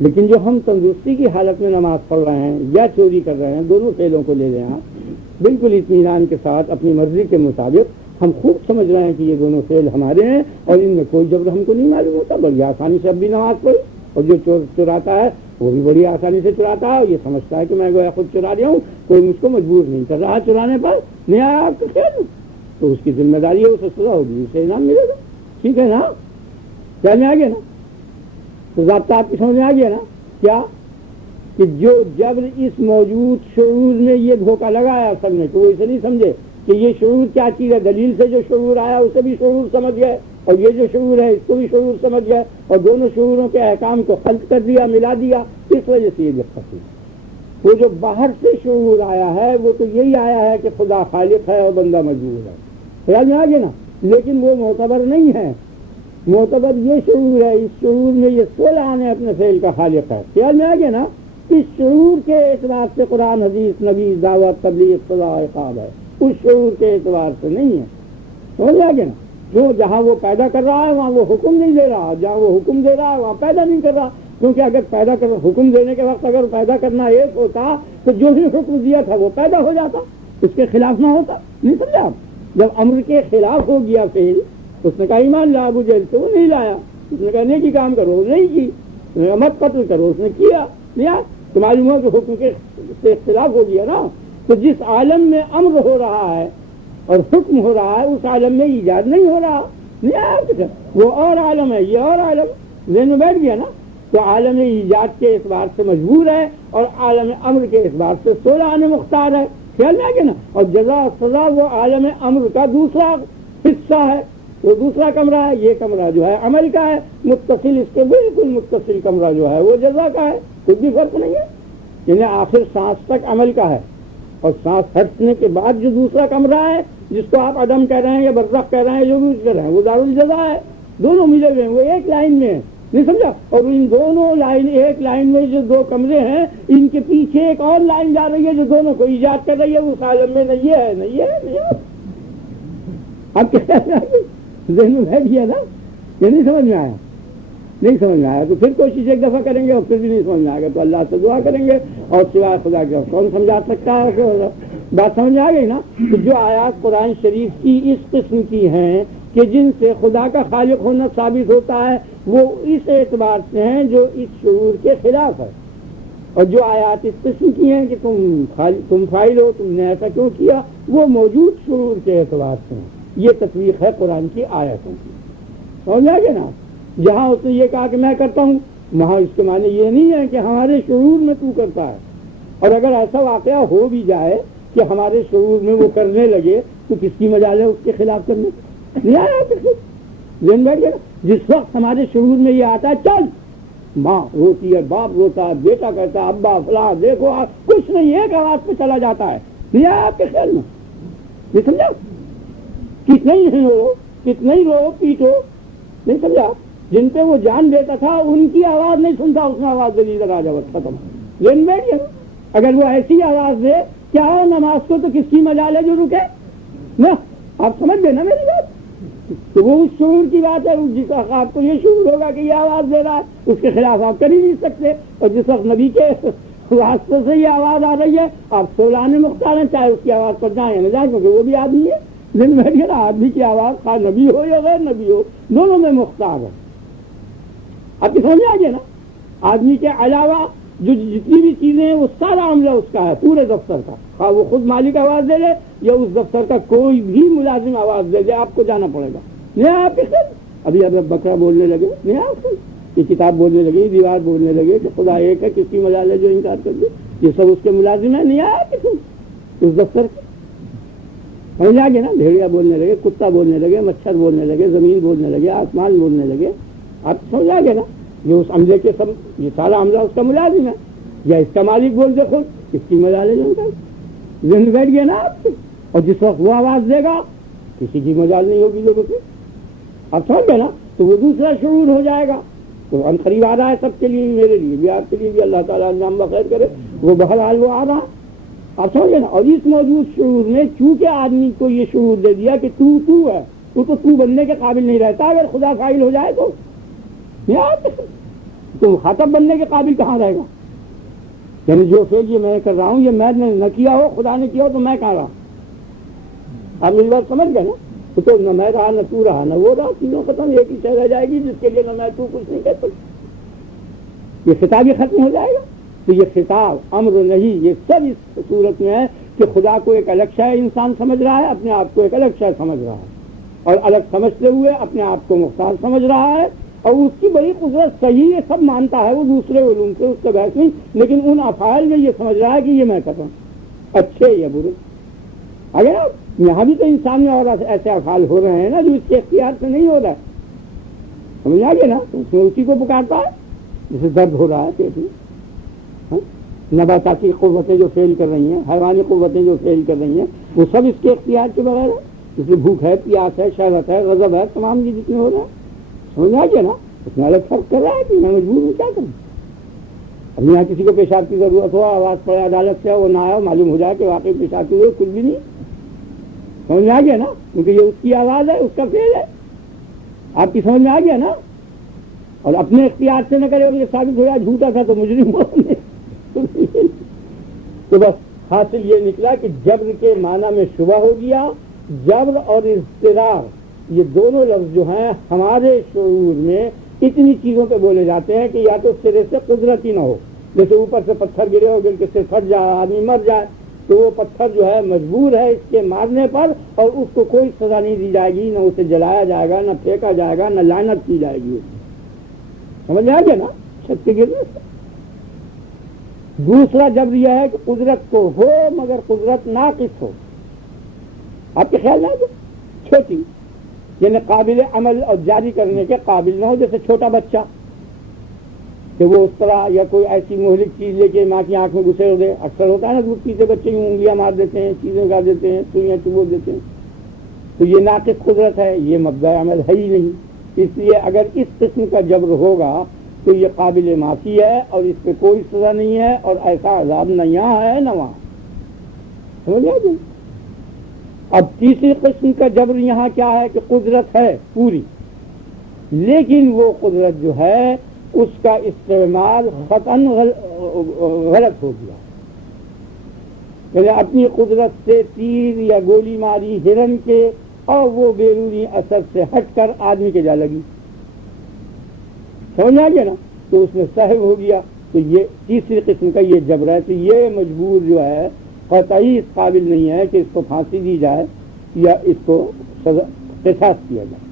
لیکن جو ہم تندرستی کی حالت میں نماز پڑھ رہے ہیں یا چوری کر رہے ہیں، دونوں فعلوں کو لے لیں آپ بالکل اطمینان کے ساتھ اپنی مرضی کے مطابق، ہم خوب سمجھ رہے ہیں کہ یہ دونوں فعل ہمارے ہیں اور ان میں کوئی جبر ہم کو نہیں معلوم ہوتا، بڑی آسانی سے اب بھی نماز پڑھی. اور جو چور چراتا ہے وہ بھی بڑی آسانی سے چراتا ہے، اور یہ سمجھتا ہے کہ میں گویا خود چرا رہا ہوں، کوئی مجھ کو مجبور نہیں کر رہا چرانے پر، نہیں آیا آپ کا خیال، تو اس کی ذمہ داری ہے، اسے سزا ہوگی، اسے انعام ملے گا. ٹھیک ہے نا، کیا میں آ گیا نا، تو ضابطہ آپ کی سمجھ میں آ گیا نا کیا کہ جو جب اس موجود شعور نے یہ دھوکہ لگایا سب نے، تو وہ اسے نہیں سمجھے کہ یہ شعور کیا چیز ہے. دلیل سے جو شعور آیا اسے بھی شعور سمجھ گئے، اور یہ جو شعور ہے اس کو بھی شعور سمجھ گئے، اور دونوں شعوروں کے احکام کو خلط کر دیا، ملا دیا. اس وجہ سے یہ دقت ہوئی. وہ جو باہر سے شعور آیا ہے وہ تو یہی آیا ہے کہ خدا خالق ہے اور بندہ مجبور ہے، خیال میں آ گیا نا، لیکن وہ معتبر نہیں ہے. معتبر یہ شعور ہے، اس شعور میں یہ 16 آنے اپنے فعل کا خالق ہے. خیال میں آ گیا نا، اس شعور کے اعتبار سے قرآن، حدیث، نبی، دعوت، تبلیغ، سزا، عقاب ہے، اس شعور کے اعتبار سے نہیں ہے. سمجھ آ گیا نا، جو جہاں وہ پیدا کر رہا ہے وہاں وہ حکم نہیں دے رہا، جہاں وہ حکم دے رہا ہے وہاں پیدا نہیں کر رہا. کیونکہ اگر پیدا کر حکم دینے کے وقت اگر پیدا کرنا ایک ہوتا تو جو بھی حکم دیا تھا وہ پیدا ہو جاتا، اس کے خلاف نہ ہوتا. نہیں سمجھا آپ، جب امر کے خلاف ہو گیا فعل، اس نے کہا ایمان لا، ابو جہل تو وہ نہیں لایا. اس نے کہا نیکی کام کرو، وہ نہیں کی. مت قتل کرو، اس نے کیا. تو معلوم ہو کہ حکم کے سے اختلاف ہو گیا نا. تو جس عالم میں امر ہو رہا ہے اور حکم ہو رہا ہے اس عالم میں ایجاد نہیں ہو رہا، نہیں آیا، وہ اور عالم ہے، یہ اور عالم ذہن میں بیٹھ گیا نا. تو عالم ایجاد کے اعتبار سے مجبور ہے اور عالم امر کے اعتبار سے 16 آنے مختار ہے. خیال میں آ گیا نا. اور جزا سزا وہ عالم امر کا دوسرا حصہ ہے، وہ دوسرا کمرہ ہے. یہ کمرہ جو ہے عمل کا ہے، متصل اس کے بالکل متصل کمرہ جو ہے وہ جزا کا ہے. کچھ بھی فرق نہیں ہے، یعنی آخر سانس تک عمل کا ہے، اور سانس ہٹنے کے بعد جو دوسرا کمرہ ہے جس کو آپ عدم کہہ رہے ہیں یا برزخ کہہ رہے ہیں، جو بھی کہہ رہے ہیں، وہ دارالجزا ہے. دونوں ملے ہوئے ہیں، وہ ایک لائن میں ہیں. نہیں سمجھا. اور ان دونوں لائن، ایک لائن میں جو دو کمرے ہیں ان کے پیچھے ایک اور لائن جا رہی ہے جو دونوں کو ایجاد کر رہی ہے. اس عالم میں نہ یہ ہے نہ یہ ہے، نہیں ہے. آپ کیا ذہن میں بیٹھ گیا نا، یہ نہیں سمجھ میں آیا، نہیں سمجھ میں آیا تو پھر کوشش ایک دفعہ کریں گے، اور پھر بھی نہیں سمجھ میں آئے گا تو اللہ سے دعا کریں گے، اور سوائے خدا کے کون سمجھا سکتا ہے. بات سمجھ میں آ گئی نا. کہ جو آیات قرآن شریف کی اس قسم کی ہیں کہ جن سے خدا کا خالق ہونا ثابت ہوتا ہے، وہ اس اعتبار سے ہیں جو اس شعور کے خلاف ہے. اور جو آیات اس قسم کی ہیں کہ تم فاعل ہو، تم نے ایسا کیوں کیا، وہ موجود شعور کے اعتبار سے ہیں. یہ تطبیق ہے قرآن کی آیتوں کی. سمجھ آ گیا نا. جہاں اس نے یہ کہا کہ میں کرتا ہوں، وہاں اس کے معنی یہ نہیں ہے کہ ہمارے شعور میں تو کرتا ہے. اور اگر ایسا واقعہ ہو بھی جائے کہ ہمارے شعور میں وہ کرنے لگے تو کس کی مجال ہے اس کے خلاف کرنے؟ نہیں آیا ذہن بیٹھ گیا. جس وقت ہمارے شعور میں یہ آتا ہے چل، ماں روتی ہے، باپ روتا ہے، بیٹا کہتا ہے ابا فلاں دیکھو، آپ کچھ نہیں، ایک آواز پہ چلا جاتا ہے. نہیں آیا آپ کے خیال میں؟ نہیں سمجھا. کتنے ہی ہو، کتنے ہی رو پیٹو، نہیں سمجھا. جن پہ وہ جان دیتا تھا ان کی آواز نہیں سنتا، اس میں آواز دے دی راجا وقت ختم. ذہن بیٹھ گیا. اگر وہ ایسی آواز دے کیا ہے نماز کو، تو کس کی مجال ہے جو رکے نا. آپ سمجھ گئے نا میری بات. تو وہ اس شعور کی بات ہے جس وقت آپ کو یہ شعور ہوگا کہ یہ آواز دے رہا ہے، اس کے خلاف آپ کر ہی نہیں سکتے. اور جس وقت نبی کے واسطے سے یہ آواز آ رہی ہے، آپ 16 آنے مختار ہیں، چاہے اس کی آواز پر جائیں یا نہ جائیں، کیونکہ وہ بھی آدمی ہے. دن میں نا آدمی کی آواز خواہ نبی ہو یا غیر نبی ہو، دونوں میں مختار ہے. آپ کی سمجھ آ گیا نا. آدمی کے علاوہ جو جتنی بھی چیزیں ہیں وہ سارا عملہ اس کا ہے، پورے دفتر کا. خواہ وہ خود مالک آواز دے لے یا اس دفتر کا کوئی بھی ملازم آواز دے دے، آپ کو جانا پڑے گا. نہیں آپ کے خود ابھی اب بکرا بولنے لگے، نہیں آپ یہ کتاب بولنے لگے، دیوار بولنے لگے کہ خدا ایک ہے، کس کی مجال ہے جو انکار کر دے. یہ سب اس کے ملازم ہیں. نہیں آپ کے خود اس دفتر کے سمجھ آ گیا نا. بھیڑیا بولنے لگے، کتا بولنے لگے، مچھر بولنے لگے، زمین بولنے لگے، آسمان بولنے لگے. آپ سمجھ آ گیا نا. یہ اس عملے کے سب، یہ سارا عملہ اس کا ملازم ہے، یا اس کا مالک بول دے خود، اس کی مجال ہے جو ذہن بیٹھ گیا نا آپ سے. اور جس وقت وہ آواز دے گا کسی کی مجال نہیں ہوگی لوگوں کی. آپ سمجھ گئے نا. تو وہ دوسرا شعور ہو جائے گا. تو ان قریب آ رہا ہے سب کے لیے، میرے لیے بھی، آپ کے لیے بھی، اللہ تعالیٰ انجام بخیر کرے، وہ بہرحال وہ آ رہا، آپ سمجھے نا. اور اس موجود شعور نے چونکہ آدمی کو یہ شعور دے دیا کہ تو ہے، تو بننے کے قابل نہیں رہتا. اگر خدا فاعل ہو جائے تو خاطب بننے کے قابل کہاں رہے گا؟ یعنی جو فعل یہ میں کر رہا ہوں، یہ میں نے نہ کیا ہو، خدا نے کیا ہو، تو میں کہاں رہا؟ آپ میری بات سمجھ گئے نا؟ تو نہ میں رہا، نہ تو رہا، نہ وہ رہا، تینوں ختم. ایک ہی شے رہ جائے گی جس کے لیے نہ میں تو کچھ نہیں کہہ سکتا. یہ خطاب ہی ختم ہو جائے گا. تو یہ خطاب امر نہیں، یہ سب اس صورت میں ہے کہ خدا کو ایک الگ شے انسان سمجھ رہا ہے، اپنے آپ کو ایک الگ شے سمجھ رہا ہے، اور الگ سمجھتے ہوئے اپنے آپ کو مختار سمجھ رہا ہے. اور اس کی بڑی قدرت صحیح ہے، سب مانتا ہے وہ دوسرے علوم سے، اس کا بحث نہیں، لیکن ان افعال میں یہ سمجھ رہا ہے کہ یہ میں کرتا ہوں، اچھے یا برے. اگر یہاں بھی تو انسان میں اور ایسے افعال ہو رہے ہیں نا جو اس کے اختیار سے نہیں ہو رہا ہے، سمجھ آ گیا نا؟ اس میں اسی کو پکارتا ہے جسے درد ہو رہا ہے پیٹ میں. نباتاتی قوتیں جو فیل کر رہی ہیں، حیوانی قوتیں جو فیل کر رہی ہیں، وہ سب اس کے اختیار کے بغیر ہے. اس میں بھوک ہے، پیاس ہے، شہوت ہے، غضب ہے، تمام یہ جتنے ہو رہے ہیں، سمجھ آ گیا نا؟ اس میں الگ فرق کر رہا ہے کہ میں مجبور ہوں کیا کروں. اب یہاں کسی کو پیشاب کی ضرورت ہو، آواز پڑے عدالت سے، وہ نہ آیا، معلوم ہو جائے کہ واقعی پیشاب کی ضرورت کچھ بھی نہیں، سمجھ میں آ گیا نا؟ کیونکہ یہ اس کی آواز ہے، اس کا فعل ہے. آپ کی سمجھ میں آ گیا نا؟ اور اپنے اختیار سے نہ کرے، یہ ثابت ہو جائے جھوٹا تھا تو مجرم ہو. تو بس حاصل یہ نکلا کہ جبر کے معنی میں شبہ ہو گیا. جبر اور اضطرار یہ دونوں لفظ جو ہیں ہمارے شعور میں اتنی چیزوں پہ بولے جاتے ہیں کہ یا تو سرے سے قدرت ہی نہ ہو، جیسے اوپر سے پتھر گرے ہو، گر کے سر پھٹ جائے، آدمی مر جائے، تو وہ پتھر جو ہے مجبور ہے اس کے مارنے پر، اور اس کو کوئی سزا نہیں دی جائے گی، نہ اسے جلایا جائے گا، نہ پھینکا جائے گا، نہ لعنت کی جائے گی. سمجھ آ گیا نا؟ چھت کے گرنے سے. دوسرا جبر یہ ہے کہ قدرت تو ہو مگر قدرت ناقص ہو. آپ کے خیال میں چھوٹی، یعنی قابل عمل اور جاری کرنے کے قابل نہ ہو، جیسے چھوٹا بچہ کہ وہ اس طرح یا کوئی ایسی مہلک چیز لے کے ماں کی آنکھ میں گھسے دے. اکثر ہوتا ہے نا دودھ پیتے بچے یوں انگلیاں مار دیتے ہیں، چیزیں اگا دیتے ہیں، سوئیاں چبو دیتے ہیں. تو یہ ناقص قدرت ہے، یہ مبدأ عمل ہے ہی نہیں. اس لیے اگر اس قسم کا جبر ہوگا تو یہ قابل معافی ہے، اور اس پہ کوئی سزا نہیں ہے، اور ایسا عذاب نہ یہاں ہے نہ وہاں. سمجھ آئے؟ اب تیسری قسم کا جبر یہاں کیا ہے کہ قدرت ہے پوری، لیکن وہ قدرت جو ہے اس کا استعمال خطاً غلط ہو گیا. یعنی اپنی قدرت سے تیر یا گولی ماری ہرن کے، اور وہ بیرونی اثر سے ہٹ کر آدمی کے جا لگی. سمجھ آ گیا نا؟ تو اس میں صاحب ہو گیا. تو یہ تیسری قسم کا یہ جبر ہے. تو یہ مجبور جو ہے قطعی اس قابل نہیں ہے کہ اس کو پھانسی دی جائے یا اس کو قصاص کیا جائے.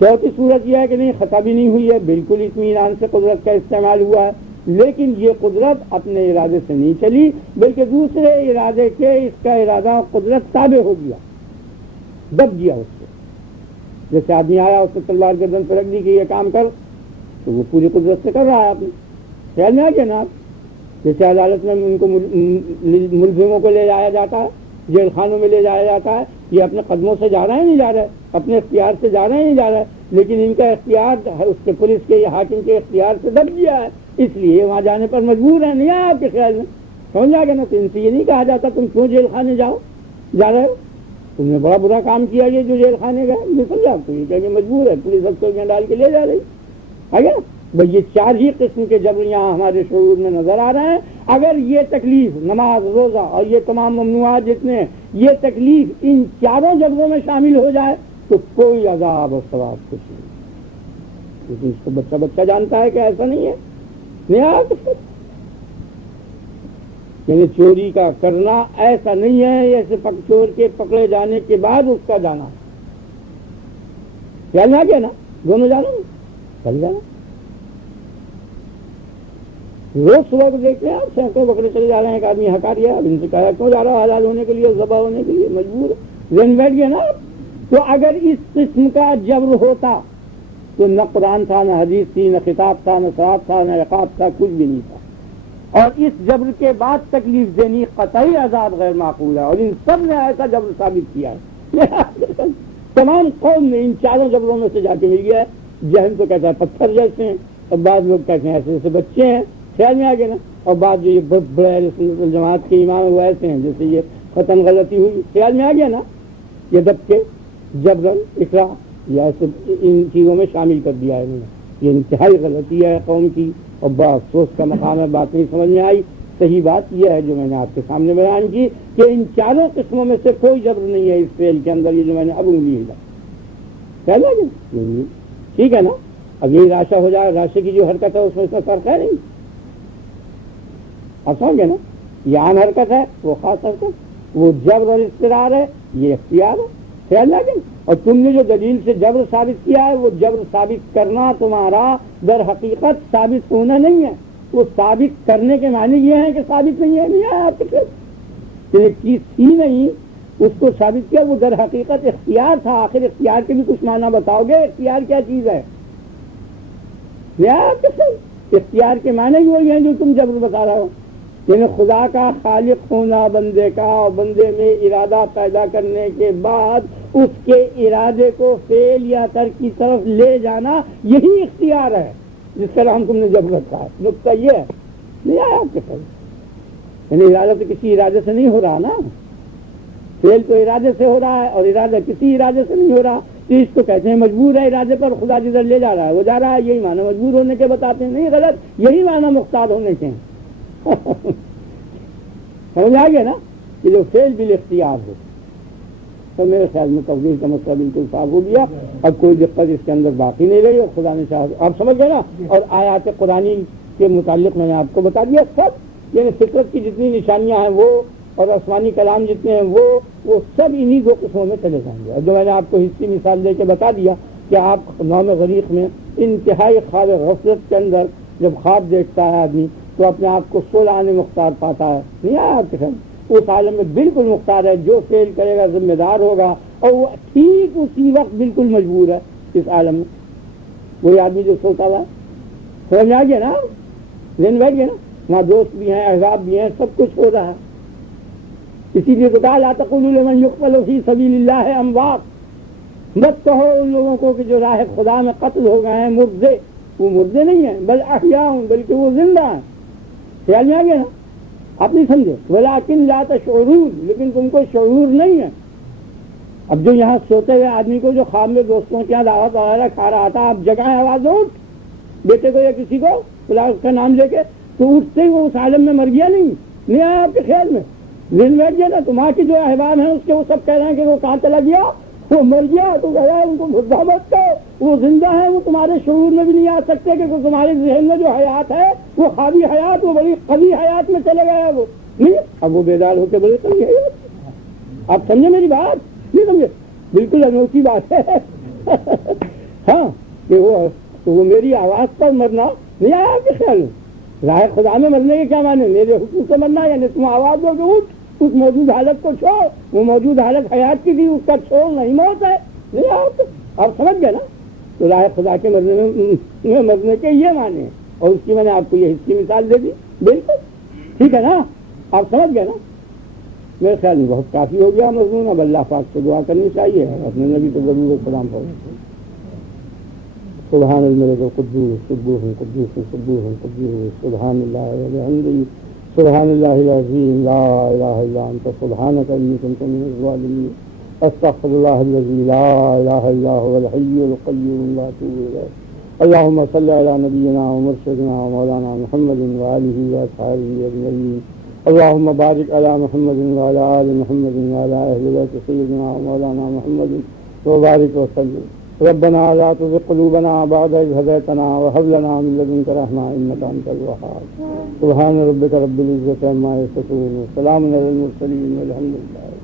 چوتھی صورت یہ ہے کہ نہیں، خطا بھی نہیں ہوئی ہے، بالکل اطمینان سے قدرت کا استعمال ہوا ہے، لیکن یہ قدرت اپنے ارادے سے نہیں چلی، بلکہ دوسرے ارادے کے اس کا ارادہ قدرت تابع ہو گیا، دب گیا اس کو. جیسے آدمی آیا، اس نے تلوار گردن پہ رکھ دی کہ یہ کام کر، تو وہ پوری قدرت سے کر رہا ہے. آپ نے خیال میں آ گیا نا؟ جیسے عدالت میں ان کو ملزموں کو لے جایا جاتا ہے، جیل خانوں میں لے جایا جاتا ہے، یہ اپنے قدموں سے جا رہے ہیں نہیں جا رہے، اپنے اختیار سے جا رہے ہیں نہیں جا رہے، لیکن ان کا اختیار اس کے پولیس کے یا حاکم کے اختیار سے دب گیا ہے، اس لیے وہاں جانے پر مجبور ہے. نہیں آپ کے خیال میں سمجھ آ گیا نا؟ تو ان سے یہ نہیں کہا جاتا تم کیوں جیل خانے جا رہے ہو، تم نے بڑا برا کام کیا یہ جو جیل خانے گئے. یہ سمجھا آپ کو یہ کہ مجبور ہے، پولیس سب کو ڈال کے لے جا رہی ہے. بھائی یہ چار ہی قسم کے جبر یہاں ہمارے شعور میں نظر آ رہے ہیں. اگر یہ تکلیف نماز، روزہ اور یہ تمام ممنوعات جتنے ہیں، یہ تکلیف ان چاروں جبروں میں شامل ہو جائے تو کوئی عذاب اور ثواب کچھ نہیں. لیکن اس کو بچہ جانتا ہے کہ ایسا نہیں ہے. یعنی چوری کا کرنا ایسا نہیں ہے ایسے چور کے پکڑے جانے کے بعد اس کا جانا. خیال میں آ گیا نا؟ دونوں جانا چل جانا. روز صبح کو دیکھتے ہیں آپ سینکڑوں بکرے چلے جا رہے ہیں، ایک آدمی ہکا دیا، اب ان سے کہا کیوں جا رہا، حلال ہونے کے لیے، ذبح ہونے کے لیے، مجبور ذہن بیٹھ گیا نا. تو اگر اس قسم کا جبر ہوتا تو نہ قرآن تھا، نہ حدیث تھی، نہ خطاب تھا، نہ ثواب تھا، نہ عقاب تھا، کچھ بھی نہیں تھا. اور اس جبر کے بعد تکلیف دینی قطعی عذاب غیر معقول ہے، اور ان سب نے ایسا جبر ثابت کیا ہے. تمام قوم میں ان چاروں جبروں میں سے جا کے مل گیا ہے جہل تو کہتا ہے پتھر جیسے ہیں، اور بعض لوگ کہتے ہیں ایسے جیسے بچے ہیں، خیال میں آ گیا نا. اور بعض جو یہ بڑے اہل سنت والجماعت کے امام وہ ایسے ہیں جیسے یہ ختم غلطی ہوئی، خیال میں آ گیا نا. یہ دب کے جبرن اقرا یا ان چیزوں میں شامل کر دیا ہے انہوں نے. یہ انتہائی غلطی ہے قوم کی، اور بڑا افسوس کا مقام ہے. بات نہیں سمجھ میں آئی. صحیح بات یہ ہے جو میں نے آپ کے سامنے بیان کی کہ ان چاروں قسموں میں سے کوئی جبر نہیں ہے اس فعل کے اندر، یہ جو میں نے اب انگلی ہلا. خیال ہے کہ ٹھیک ہے نا. اب یہی راشا ہو جائے، راشے کی جو حرکت ہے اس میں فرق ہے نہیں. آپ سمجھ گئے نا. یہ عام حرکت ہے، وہ خاص حرکت. وہ جبر اور اضطرار ہے، یہ اختیار ہے. خیال ہے کہ اور تم نے جو دلیل سے جبر ثابت کیا ہے، وہ جبر ثابت کرنا تمہارا در حقیقت ثابت ہونا نہیں ہے. وہ ثابت کرنے کے معنی یہ ہے کہ ثابت نہیں ہے. نہیں ہے آپ کے چیز تھی نہیں، اس کو ثابت کیا. وہ در حقیقت اختیار تھا. آخر اختیار کے بھی کچھ معنی بتاؤ گے. اختیار کیا چیز ہے؟ اختیار کے معنی ہی وہی ہیں جو تم جبر بتا رہا ہو. یعنی خدا کا خالق ہونا بندے کا، اور بندے میں ارادہ پیدا کرنے کے بعد اس کے ارادے کو فعل یا ترک کی طرف لے جانا، یہی اختیار ہے جس کا نام تم نے جبر رکھا ہے. نقطہ یہ ہے. نہیں آیا آپ کے پاس؟ یعنی ارادہ تو کسی ارادے سے نہیں ہو رہا نا. فعل تو ارادے سے ہو رہا ہے، اور ارادہ کسی ارادے سے نہیں ہو رہا. اس کو کہتے ہیں مجبور ہے ارادے پر، خدا جدھر لے جا رہا ہے وہ جا رہا ہے. یہی معنی مجبور ہونے کے بتاتے ہیں. نہیں، غلط. یہی معنی مختار ہونے کے ہیں. سمجھ آ گیا نا کہ جو فعل بال اختیار ہو. تو میرے خیال میں تفضیل کا مسئلہ بالکل صاف ہو گیا. اب کوئی دقت اس کے اندر باقی نہیں رہی، اور خدا نے چاہا آپ سمجھ گئے نا. اور آیات قرآنی کے متعلق میں نے آپ کو بتا دیا سب. یعنی فطرت کی جتنی نشانیاں ہیں وہ، اور آسمانی کلام جتنے ہیں وہ سب انہی دو قسموں میں چلے جائیں گے. اور جو میں نے آپ کو حصی مثال دے کے بتا دیا کہ آپ نوم غریق میں انتہائی خواب غفلت کے اندر جب خواب دیکھتا ہے آدمی تو اپنے آپ کو 16 مختار پاتا ہے. نہیں آیا آپ کے ساتھ؟ اس عالم میں بالکل مختار ہے. جو فعل کرے گا ذمہ دار ہوگا، اور وہ ٹھیک اسی وقت بالکل مجبور ہے اس عالم میں. وہی آدمی جو سوتا ہوا ہے. سمجھ آ گیا نا؟ ذہن بیٹھ گیا نا. وہاں دوست بھی ہیں، احباب بھی ہیں، سب کچھ ہو رہا ہے. اسی لیے تو کہا لا تقولوا لمن يقتل في سبيل الله اموات. مت کہو ان لوگوں کو کہ جو راہ خدا میں قتل ہو گئے ہیں مردے. وہ مردے نہیں ہیں، بل احیاء، بلکہ وہ زندہ ہیں. خیال میں آ گیا نا؟ آپ نہیں سمجھے. ولکن لا تشعرون، لیکن تم کو شعور نہیں ہے. اب جو یہاں سوتے ہوئے آدمی کو جو خواب میں دوستوں کے یہاں دعوت وغیرہ کھا رہا تھا، آپ جگائیں آواز اٹھ بیٹے کو یا کسی کو خدا اس کا نام لے کے، تو اٹھتے ہی وہ اس عالم میں مر گیا. نہیں آیا آپ کے خیال میں؟ دل بیٹھ گیا نا. تمہاں کی جو احباب ہیں اس کے وہ سب کہہ رہے ہیں کہ وہ کہاں چلا گیا، وہ مر گیا. تو گیا ان کو مردہ مت کہو، وہ زندہ ہے. وہ تمہارے شعور میں بھی نہیں آ سکتے کہ تمہارے ذہن میں جو حیات ہے وہ خوابی حیات، وہ بڑی قوی حیات میں چلے گئے. وہ نہیں. اب وہ بیدار ہو کے بڑے قوی حیات. آپ سمجھے میری بات؟ نہیں سمجھے؟ بالکل انوکھی بات ہے. ہاں کہ وہ میری آواز پر مرنا نہیں آیا آپ کے خیال میں؟ راہ خدا میں مرنے کے کیا معنی؟ میرے حکم سے مرنا. یعنی تم آواز دو کہ اٹھ، اس موجود حالت کو چھوڑ. وہ موجود حالت حیات کی تھی، اس کا چھوڑ نہیں موت ہے. نہیں آپ سمجھ گئے نا؟ تو راہ خدا کے مرنے کے یہ معنی ہے. اور اس کی میں نے آپ کو یہ حصی مثال دے دی. بالکل ٹھیک ہے نا؟ آپ سمجھ گئے نا؟ میرے خیال میں بہت کافی ہو گیا مضمون. اب اللہ پاک سے دعا کرنی چاہیے. اپنے نبی تو ضرور سلام پڑھیں. سبحان الملك القدوس سبوح قدوس سبوح قدوس سبحان الله وبحمده سبحان الله العظيم لا اله الا انت سبحانك اني كنت من الظالمين استغفر الله الذي لا اله الا هو الحي القيوم لا اتوب اليه. اللهم صل على نبينا ومرشدنا ومولانا محمد وآله وأصحابه أجمعين. اللهم بارك على محمد وعلى آل محمد وعلى أهل بيت سيدنا ومولانا محمد وبارك وسلم. ربنا لا تزغ قلوبنا بعد إذ هديتنا وهب لنا من لدنك رحمة إنك أنت الوهاب. سبحان ربك رب العزة عما يصفون وسلام على المرسلين والحمد لله.